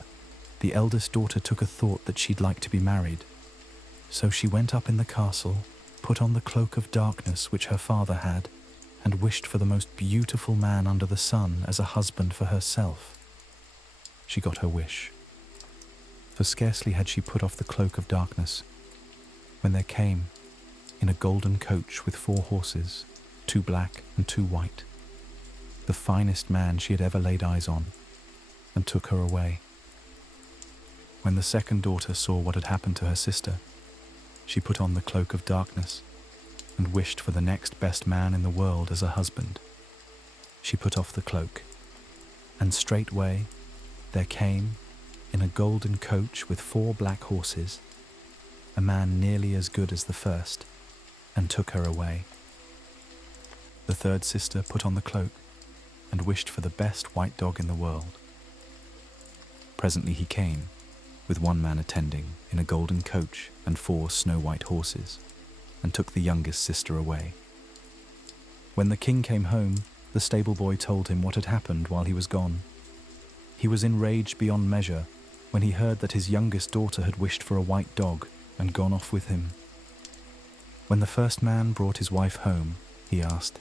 the eldest daughter took a thought that she'd like to be married. So she went up in the castle, put on the cloak of darkness which her father had, and wished for the most beautiful man under the sun as a husband for herself. She got her wish. For scarcely had she put off the cloak of darkness, when there came, in a golden coach with 4 horses, 2 black and 2 white, the finest man she had ever laid eyes on, and took her away. When the second daughter saw what had happened to her sister, she put on the cloak of darkness, and wished for the next best man in the world as a husband. She put off the cloak, and straightway there came, in a golden coach with 4 black horses, a man nearly as good as the first, and took her away. The third sister put on the cloak, and wished for the best white dog in the world. Presently he came, with 1 man attending, in a golden coach and 4 snow-white horses, and took the youngest sister away. When the king came home, the stable boy told him what had happened while he was gone. He was enraged beyond measure when he heard that his youngest daughter had wished for a white dog and gone off with him. When the first man brought his wife home, he asked,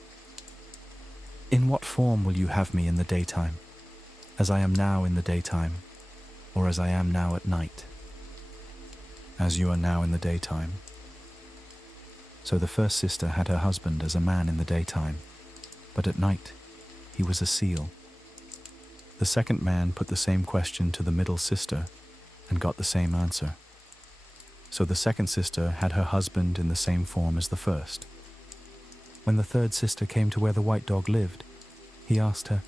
"In what form will you have me in the daytime, as I am now in the daytime, or as I am now at night?" "As you are now in the daytime." So the first sister had her husband as a man in the daytime, but at night he was a seal. The second man put the same question to the middle sister and got the same answer. So the second sister had her husband in the same form as the first. When the third sister came to where the white dog lived, he asked her,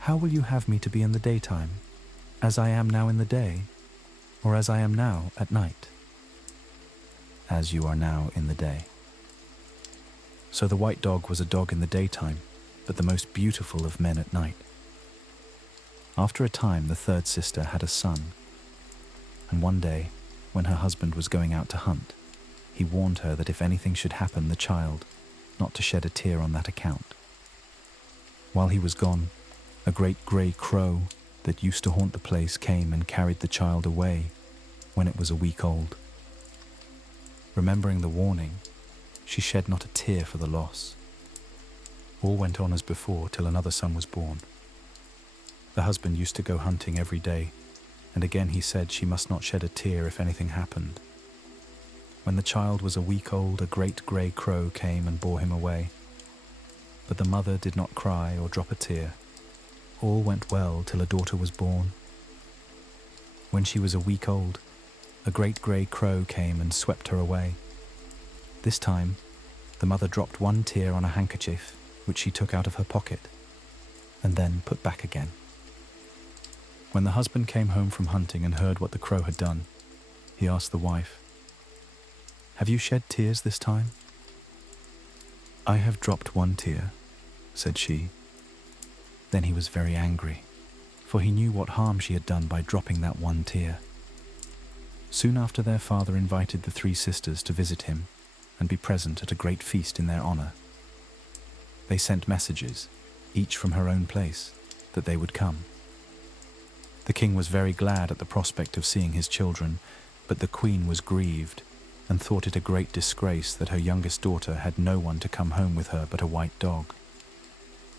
"How will you have me to be in the daytime, as I am now in the day, or as I am now at night?" "As you are now in the day." So the white dog was a dog in the daytime, but the most beautiful of men at night. After a time, the third sister had a son, and one day, when her husband was going out to hunt, he warned her that if anything should happen the child, not to shed a tear on that account. While he was gone, a great grey crow that used to haunt the place came and carried the child away when it was a week old. Remembering the warning, she shed not a tear for the loss. All went on as before till another son was born. The husband used to go hunting every day, and again he said she must not shed a tear if anything happened. When the child was a week old, a great grey crow came and bore him away. But the mother did not cry or drop a tear, all went well till a daughter was born. When she was a week old, a great grey crow came and swept her away. This time, the mother dropped one tear on a handkerchief, which she took out of her pocket, and then put back again. When the husband came home from hunting and heard what the crow had done, he asked the wife, "Have you shed tears this time?" "I have dropped one tear," said she. Then he was very angry, for he knew what harm she had done by dropping that one tear. Soon after, their father invited the three sisters to visit him and be present at a great feast in their honor. They sent messages, each from her own place, that they would come. The king was very glad at the prospect of seeing his children, but the queen was grieved and thought it a great disgrace that her youngest daughter had no one to come home with her but a white dog.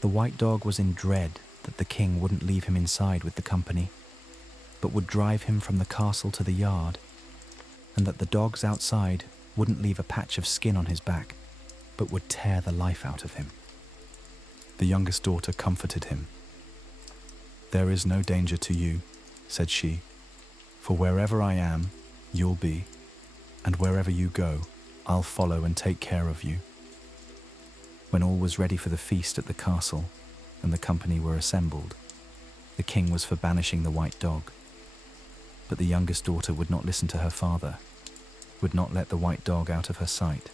The white dog was in dread that the king wouldn't leave him inside with the company, but would drive him from the castle to the yard, and that the dogs outside wouldn't leave a patch of skin on his back, but would tear the life out of him. The youngest daughter comforted him. "There is no danger to you," said she, "for wherever I am, you'll be, and wherever you go, I'll follow and take care of you." When all was ready for the feast at the castle, and the company were assembled, the king was for banishing the white dog. But the youngest daughter would not listen to her father, would not let the white dog out of her sight,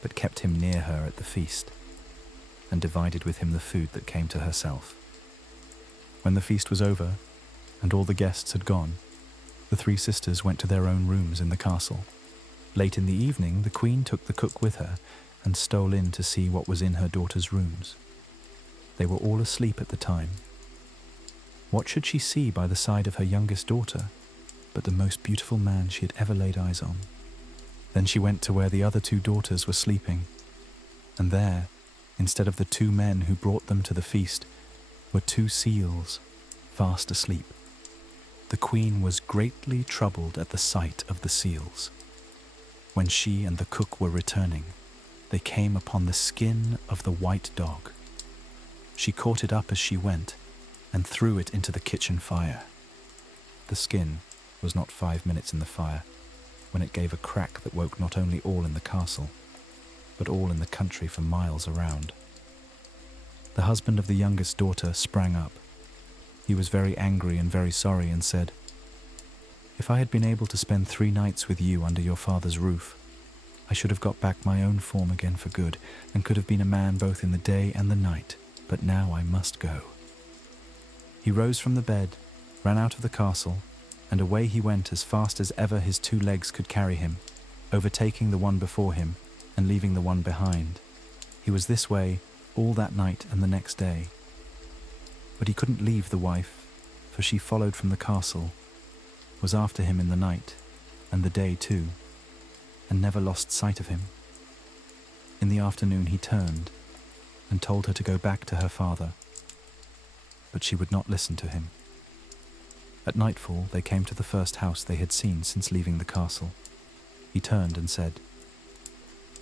but kept him near her at the feast, and divided with him the food that came to herself. When the feast was over, and all the guests had gone, the three sisters went to their own rooms in the castle. Late in the evening, the queen took the cook with her and stole in to see what was in her daughter's rooms. They were all asleep at the time. What should she see by the side of her youngest daughter but the most beautiful man she had ever laid eyes on? Then she went to where the other two daughters were sleeping, and there, instead of the two men who brought them to the feast, were two seals, fast asleep. The queen was greatly troubled at the sight of the seals. When she and the cook were returning, they came upon the skin of the white dog. She caught it up as she went and threw it into the kitchen fire. The skin was not 5 minutes in the fire when it gave a crack that woke not only all in the castle, but all in the country for miles around. The husband of the youngest daughter sprang up. He was very angry and very sorry and said, "If I had been able to spend 3 nights with you under your father's roof, I should have got back my own form again for good and could have been a man both in the day and the night, but now I must go." He rose from the bed, ran out of the castle, and away he went as fast as ever his 2 legs could carry him, overtaking the one before him and leaving the one behind. He was this way all that night and the next day. But he couldn't leave the wife, for she followed from the castle, was after him in the night and the day too, and never lost sight of him. In the afternoon he turned and told her to go back to her father, but she would not listen to him. At nightfall they came to the first house they had seen since leaving the castle. He turned and said,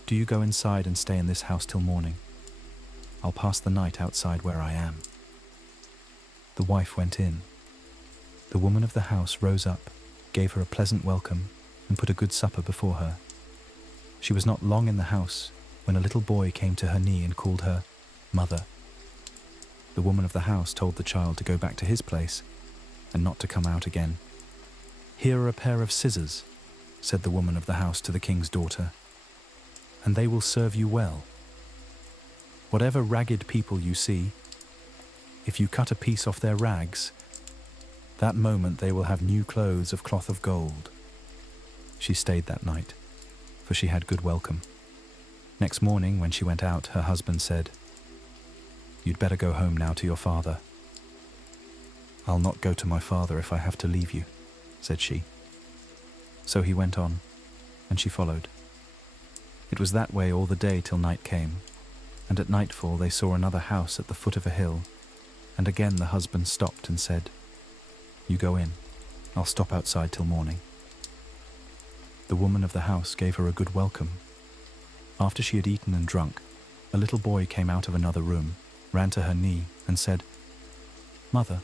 "Do you go inside and stay in this house till morning. I'll pass the night outside where I am." The wife went in. The woman of the house rose up, gave her a pleasant welcome, and put a good supper before her. She was not long in the house when a little boy came to her knee and called her "Mother." The woman of the house told the child to go back to his place and not to come out again. "Here are a pair of scissors," said the woman of the house to the king's daughter, "and they will serve you well. Whatever ragged people you see, if you cut a piece off their rags, that moment they will have new clothes of cloth of gold." She stayed that night, for she had good welcome. Next morning, when she went out, her husband said, "You'd better go home now to your father." "I'll not go to my father if I have to leave you," said she. So he went on, and she followed. It was that way all the day till night came, and at nightfall they saw another house at the foot of a hill, and again the husband stopped and said, "You go in, I'll stop outside till morning." The woman of the house gave her a good welcome. After she had eaten and drunk, a little boy came out of another room, ran to her knee, and said, "Mother."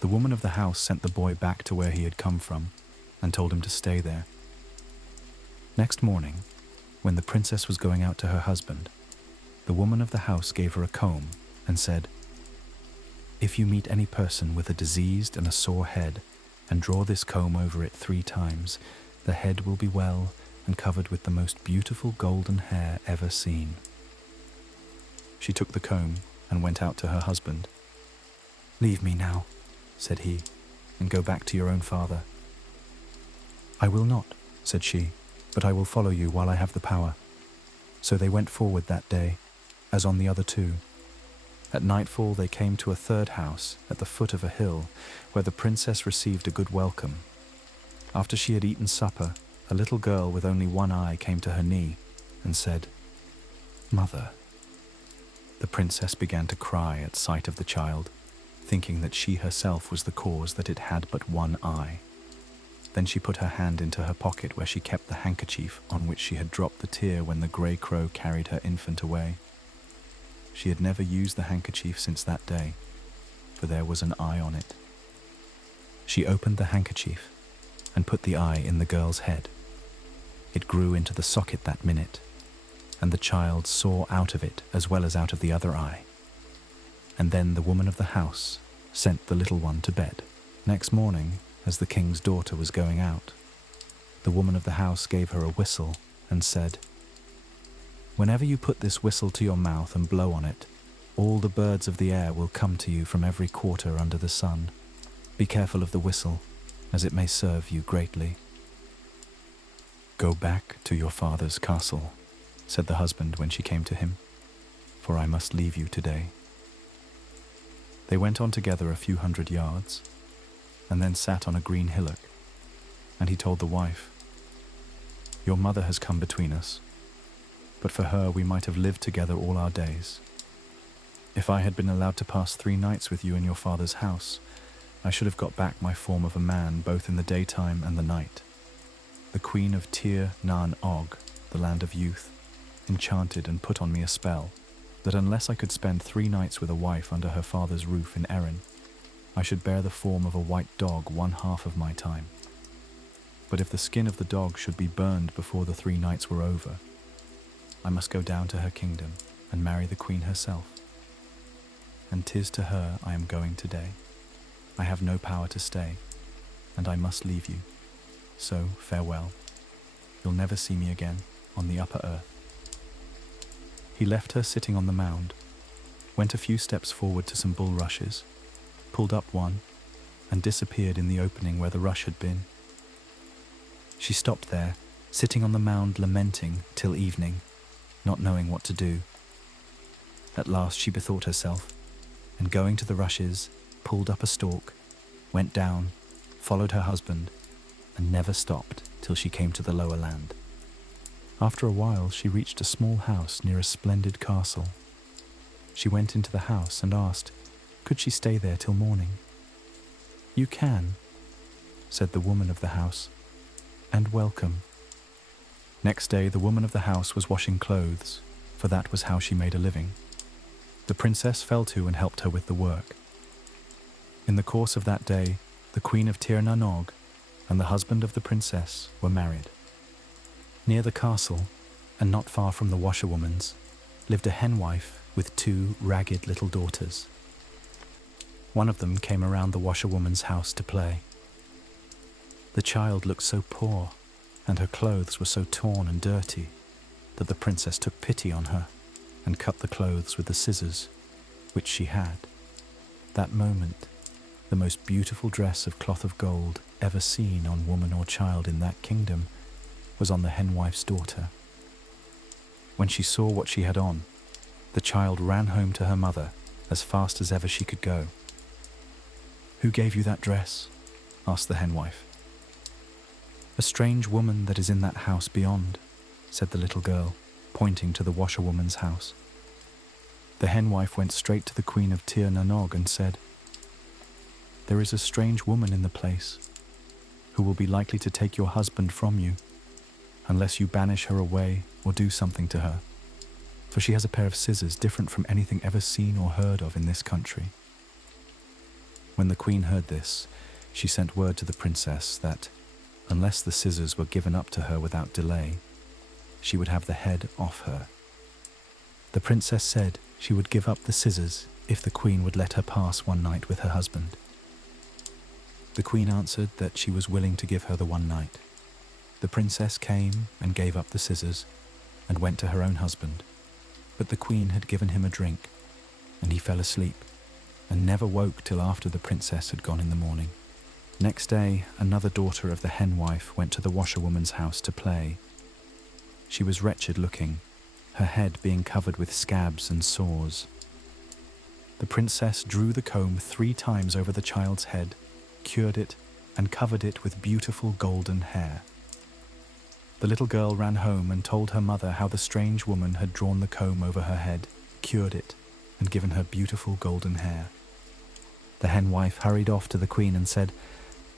The woman of the house sent the boy back to where he had come from and told him to stay there. Next morning, when the princess was going out to her husband, the woman of the house gave her a comb and said, "If you meet any person with a diseased and a sore head, and draw this comb over it 3 times, the head will be well and covered with the most beautiful golden hair ever seen." She took the comb and went out to her husband. "Leave me now," said he, "and go back to your own father." "I will not," said she, "but I will follow you while I have the power." So they went forward that day, as on the other 2. At nightfall they came to a 3rd house at the foot of a hill, where the princess received a good welcome. After she had eaten supper, a little girl with only one eye came to her knee and said, "Mother." The princess began to cry at sight of the child, thinking that she herself was the cause that it had but one eye. Then she put her hand into her pocket where she kept the handkerchief on which she had dropped the tear when the grey crow carried her infant away. She had never used the handkerchief since that day, for there was an eye on it. She opened the handkerchief and put the eye in the girl's head. It grew into the socket that minute, and the child saw out of it as well as out of the other eye. And then the woman of the house sent the little one to bed. Next morning, as the king's daughter was going out, the woman of the house gave her a whistle and said, "Whenever you put this whistle to your mouth and blow on it, all the birds of the air will come to you from every quarter under the sun. Be careful of the whistle, as it may serve you greatly." "Go back to your father's castle," said the husband when she came to him, "for I must leave you today." They went on together a few 100 yards, and then sat on a green hillock, and he told the wife, "Your mother has come between us, but for her we might have lived together all our days. If I had been allowed to pass 3 nights with you in your father's house, I should have got back my form of a man both in the daytime and the night. The queen of Tir Nan Og, the land of youth, enchanted and put on me a spell, that unless I could spend 3 nights with a wife under her father's roof in Erin, I should bear the form of a white dog 1/2 of my time. But if the skin of the dog should be burned before the 3 nights were over, I must go down to her kingdom and marry the queen herself. And 'tis to her I am going today. I have no power to stay, and I must leave you. So farewell. You'll never see me again on the upper earth." He left her sitting on the mound, went a few steps forward to some bulrushes, pulled up one, and disappeared in the opening where the rush had been. She stopped there, sitting on the mound lamenting till evening, not knowing what to do. At last she bethought herself, and going to the rushes, pulled up a stalk, went down, followed her husband, and never stopped till she came to the lower land. After a while she reached a small house near a splendid castle. She went into the house and asked, could she stay there till morning? "You can," said the woman of the house, "and welcome." Next day the woman of the house was washing clothes, for that was how she made a living. The princess fell to and helped her with the work. In the course of that day, the queen of Tir Nan Og and the husband of the princess were married. Near the castle, and not far from the washerwoman's, lived a henwife with 2 ragged little daughters. One of them came around the washerwoman's house to play. The child looked so poor, and her clothes were so torn and dirty, that the princess took pity on her and cut the clothes with the scissors, which she had. That moment, the most beautiful dress of cloth of gold ever seen on woman or child in that kingdom was on the henwife's daughter. When she saw what she had on, the child ran home to her mother as fast as ever she could go. "Who gave you that dress?" asked the henwife. "A strange woman that is in that house beyond," said the little girl, pointing to the washerwoman's house. The henwife went straight to the queen of Tir Nan Og and said, "There is a strange woman in the place, who will be likely to take your husband from you, unless you banish her away or do something to her, for she has a pair of scissors different from anything ever seen or heard of in this country." When the queen heard this, she sent word to the princess that, unless the scissors were given up to her without delay, she would have the head off her. The princess said she would give up the scissors if the queen would let her pass one night with her husband. The queen answered that she was willing to give her the one night. The princess came and gave up the scissors and went to her own husband, but the queen had given him a drink, and he fell asleep and never woke till after the princess had gone in the morning. Next day, another daughter of the hen wife went to the washerwoman's house to play. She was wretched looking, her head being covered with scabs and sores. The princess drew the comb 3 times over the child's head, cured it, and covered it with beautiful golden hair. The little girl ran home and told her mother how the strange woman had drawn the comb over her head, cured it, and given her beautiful golden hair. The hen wife hurried off to the queen and said,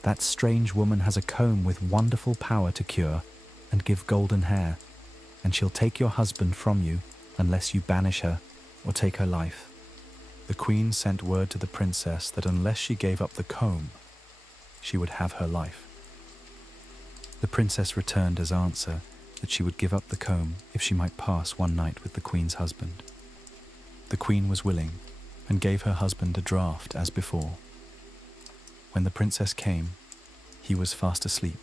"That strange woman has a comb with wonderful power to cure and give golden hair, and she'll take your husband from you unless you banish her or take her life." The queen sent word to the princess that unless she gave up the comb, she would have her life. The princess returned as answer that she would give up the comb if she might pass one night with the queen's husband. The queen was willing and gave her husband a draught as before. When the princess came, he was fast asleep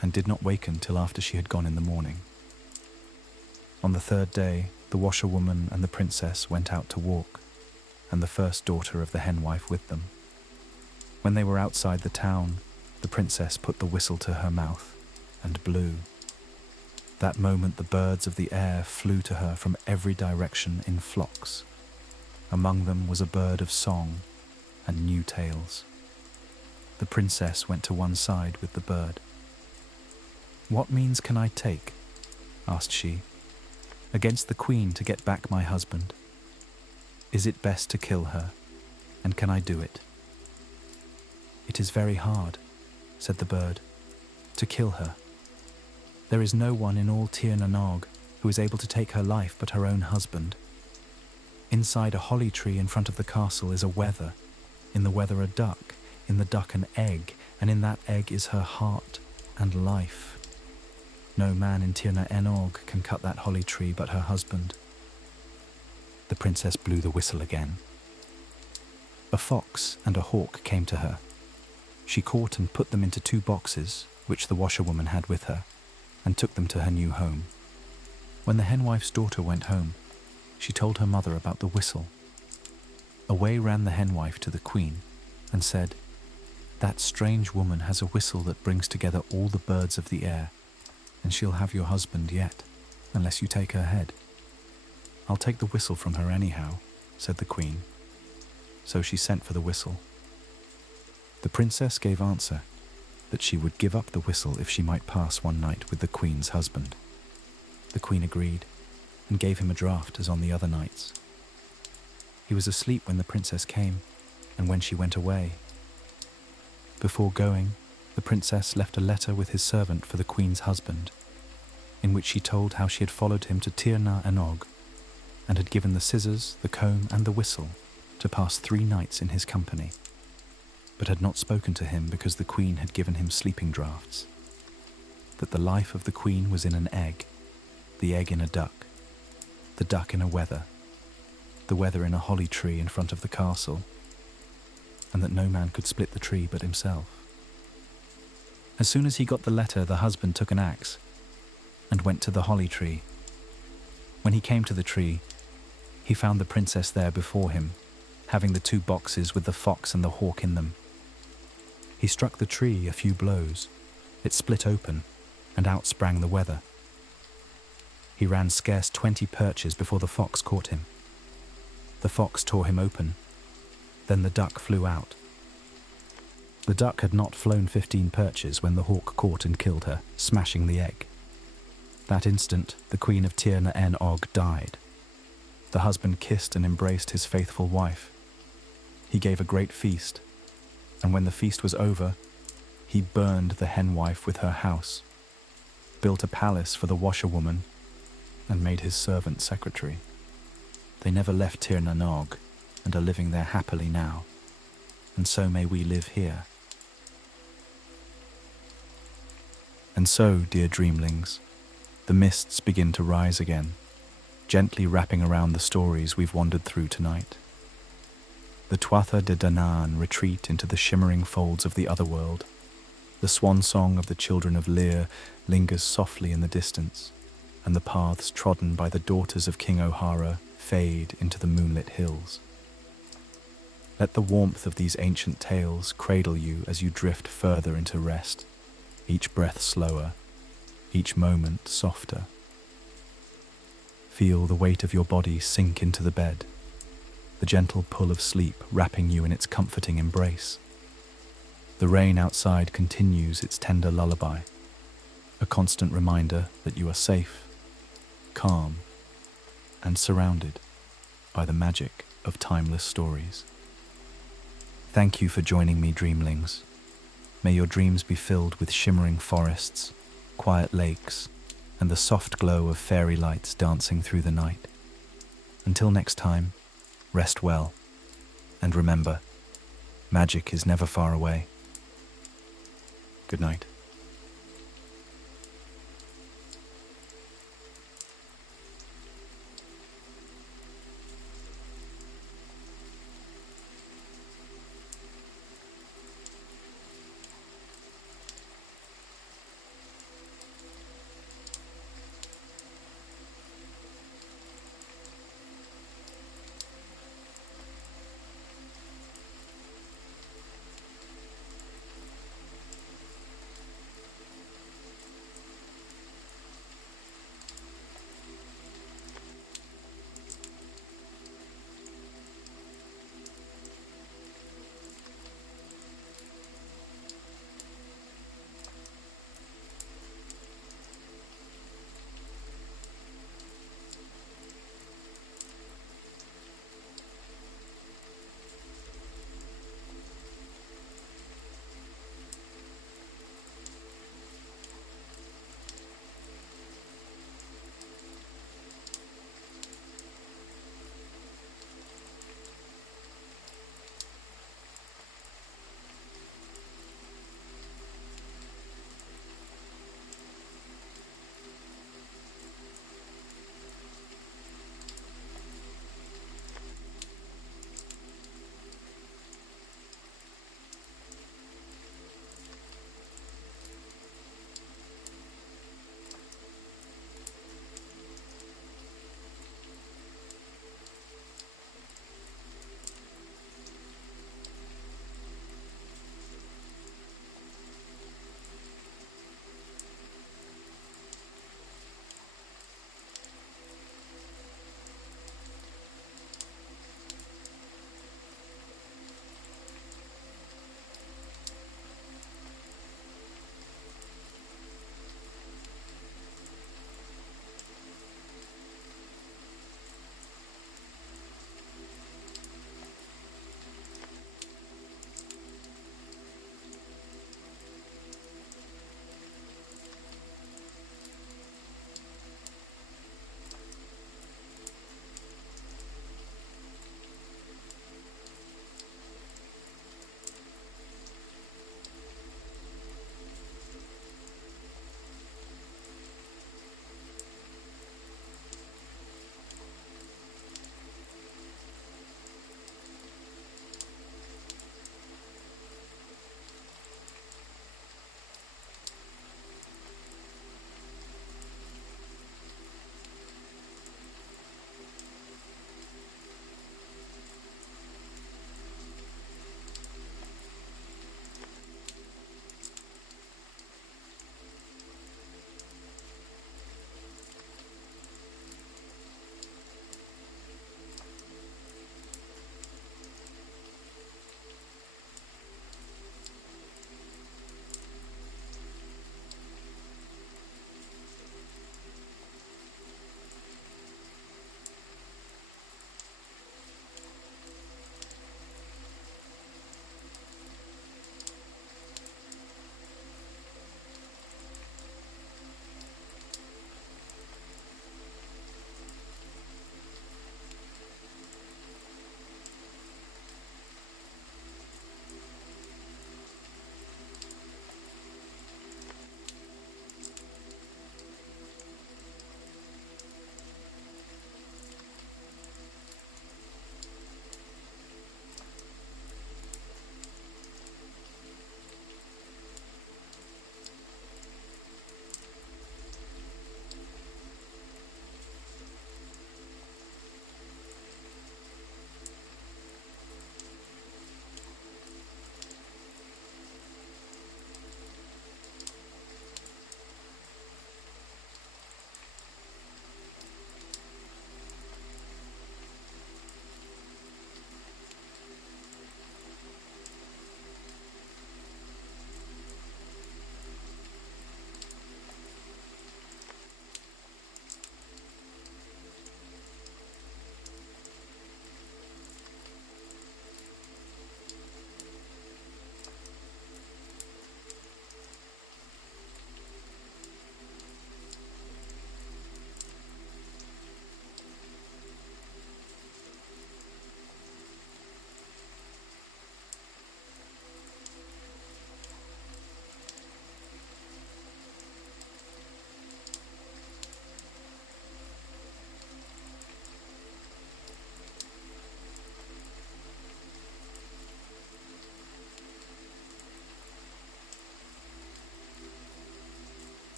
and did not waken till after she had gone in the morning. On the 3rd day, the washerwoman and the princess went out to walk, and the first daughter of the hen wife with them. When they were outside the town, the princess put the whistle to her mouth and blew. That moment the birds of the air flew to her from every direction in flocks. Among them was a bird of song and new tales. The princess went to one side with the bird. "What means can I take," asked she, "against the queen to get back my husband? Is it best to kill her, and can I do it?" "It is very hard," said the bird, "to kill her. There is no one in all Tir na Nog who is able to take her life but her own husband. Inside a holly tree in front of the castle is a wether, in the wether a duck, in the duck an egg, and in that egg is her heart and life. No man in Tir na Enog can cut that holly tree but her husband." The princess blew the whistle again. A fox and a hawk came to her. She caught and put them into 2 boxes, which the washerwoman had with her, and took them to her new home. When the henwife's daughter went home, she told her mother about the whistle. Away ran the henwife to the queen and said, "That strange woman has a whistle that brings together all the birds of the air, and she'll have your husband yet, unless you take her head." "I'll take the whistle from her anyhow," said the queen. So she sent for the whistle. The princess gave answer that she would give up the whistle if she might pass one night with the queen's husband. The queen agreed and gave him a draught as on the other nights. He was asleep when the princess came and when she went away. Before going, the princess left a letter with his servant for the queen's husband, in which she told how she had followed him to Tir na Enog and had given the scissors, the comb, and the whistle to pass 3 nights in his company, but had not spoken to him because the queen had given him sleeping draughts. That the life of the queen was in an egg, the egg in a duck, the duck in a wether, the wether in a holly tree in front of the castle, and that no man could split the tree but himself. As soon as he got the letter, the husband took an axe and went to the holly tree. When he came to the tree, he found the princess there before him, having the 2 boxes with the fox and the hawk in them. He struck the tree a few blows. It split open, and out sprang the wether. He ran scarce 20 perches before the fox caught him. The fox tore him open. Then the duck flew out. The duck had not flown 15 perches when the hawk caught and killed her, smashing the egg. That instant, the queen of Tir na En-Og died. The husband kissed and embraced his faithful wife. He gave a great feast, and when the feast was over, he burned the henwife with her house, built a palace for the washerwoman, and made his servant secretary. They never left Tir na Nog, and are living there happily now. and so may we live here. And so, dear dreamlings, the mists begin to rise again, gently wrapping around the stories we've wandered through tonight. The Tuatha de Danaan retreat into the shimmering folds of the otherworld. The swan song of the Children of Lir lingers softly in the distance, and the paths trodden by the daughters of King O'Hara fade into the moonlit hills. Let the warmth of these ancient tales cradle you as you drift further into rest, each breath slower, each moment softer. Feel the weight of your body sink into the bed, the gentle pull of sleep wrapping you in its comforting embrace. The rain outside continues its tender lullaby, a constant reminder that you are safe, calm, and surrounded by the magic of timeless stories. Thank you for joining me, dreamlings. May your dreams be filled with shimmering forests, quiet lakes, and the soft glow of fairy lights dancing through the night. Until next time, rest well, and remember, magic is never far away. Good night.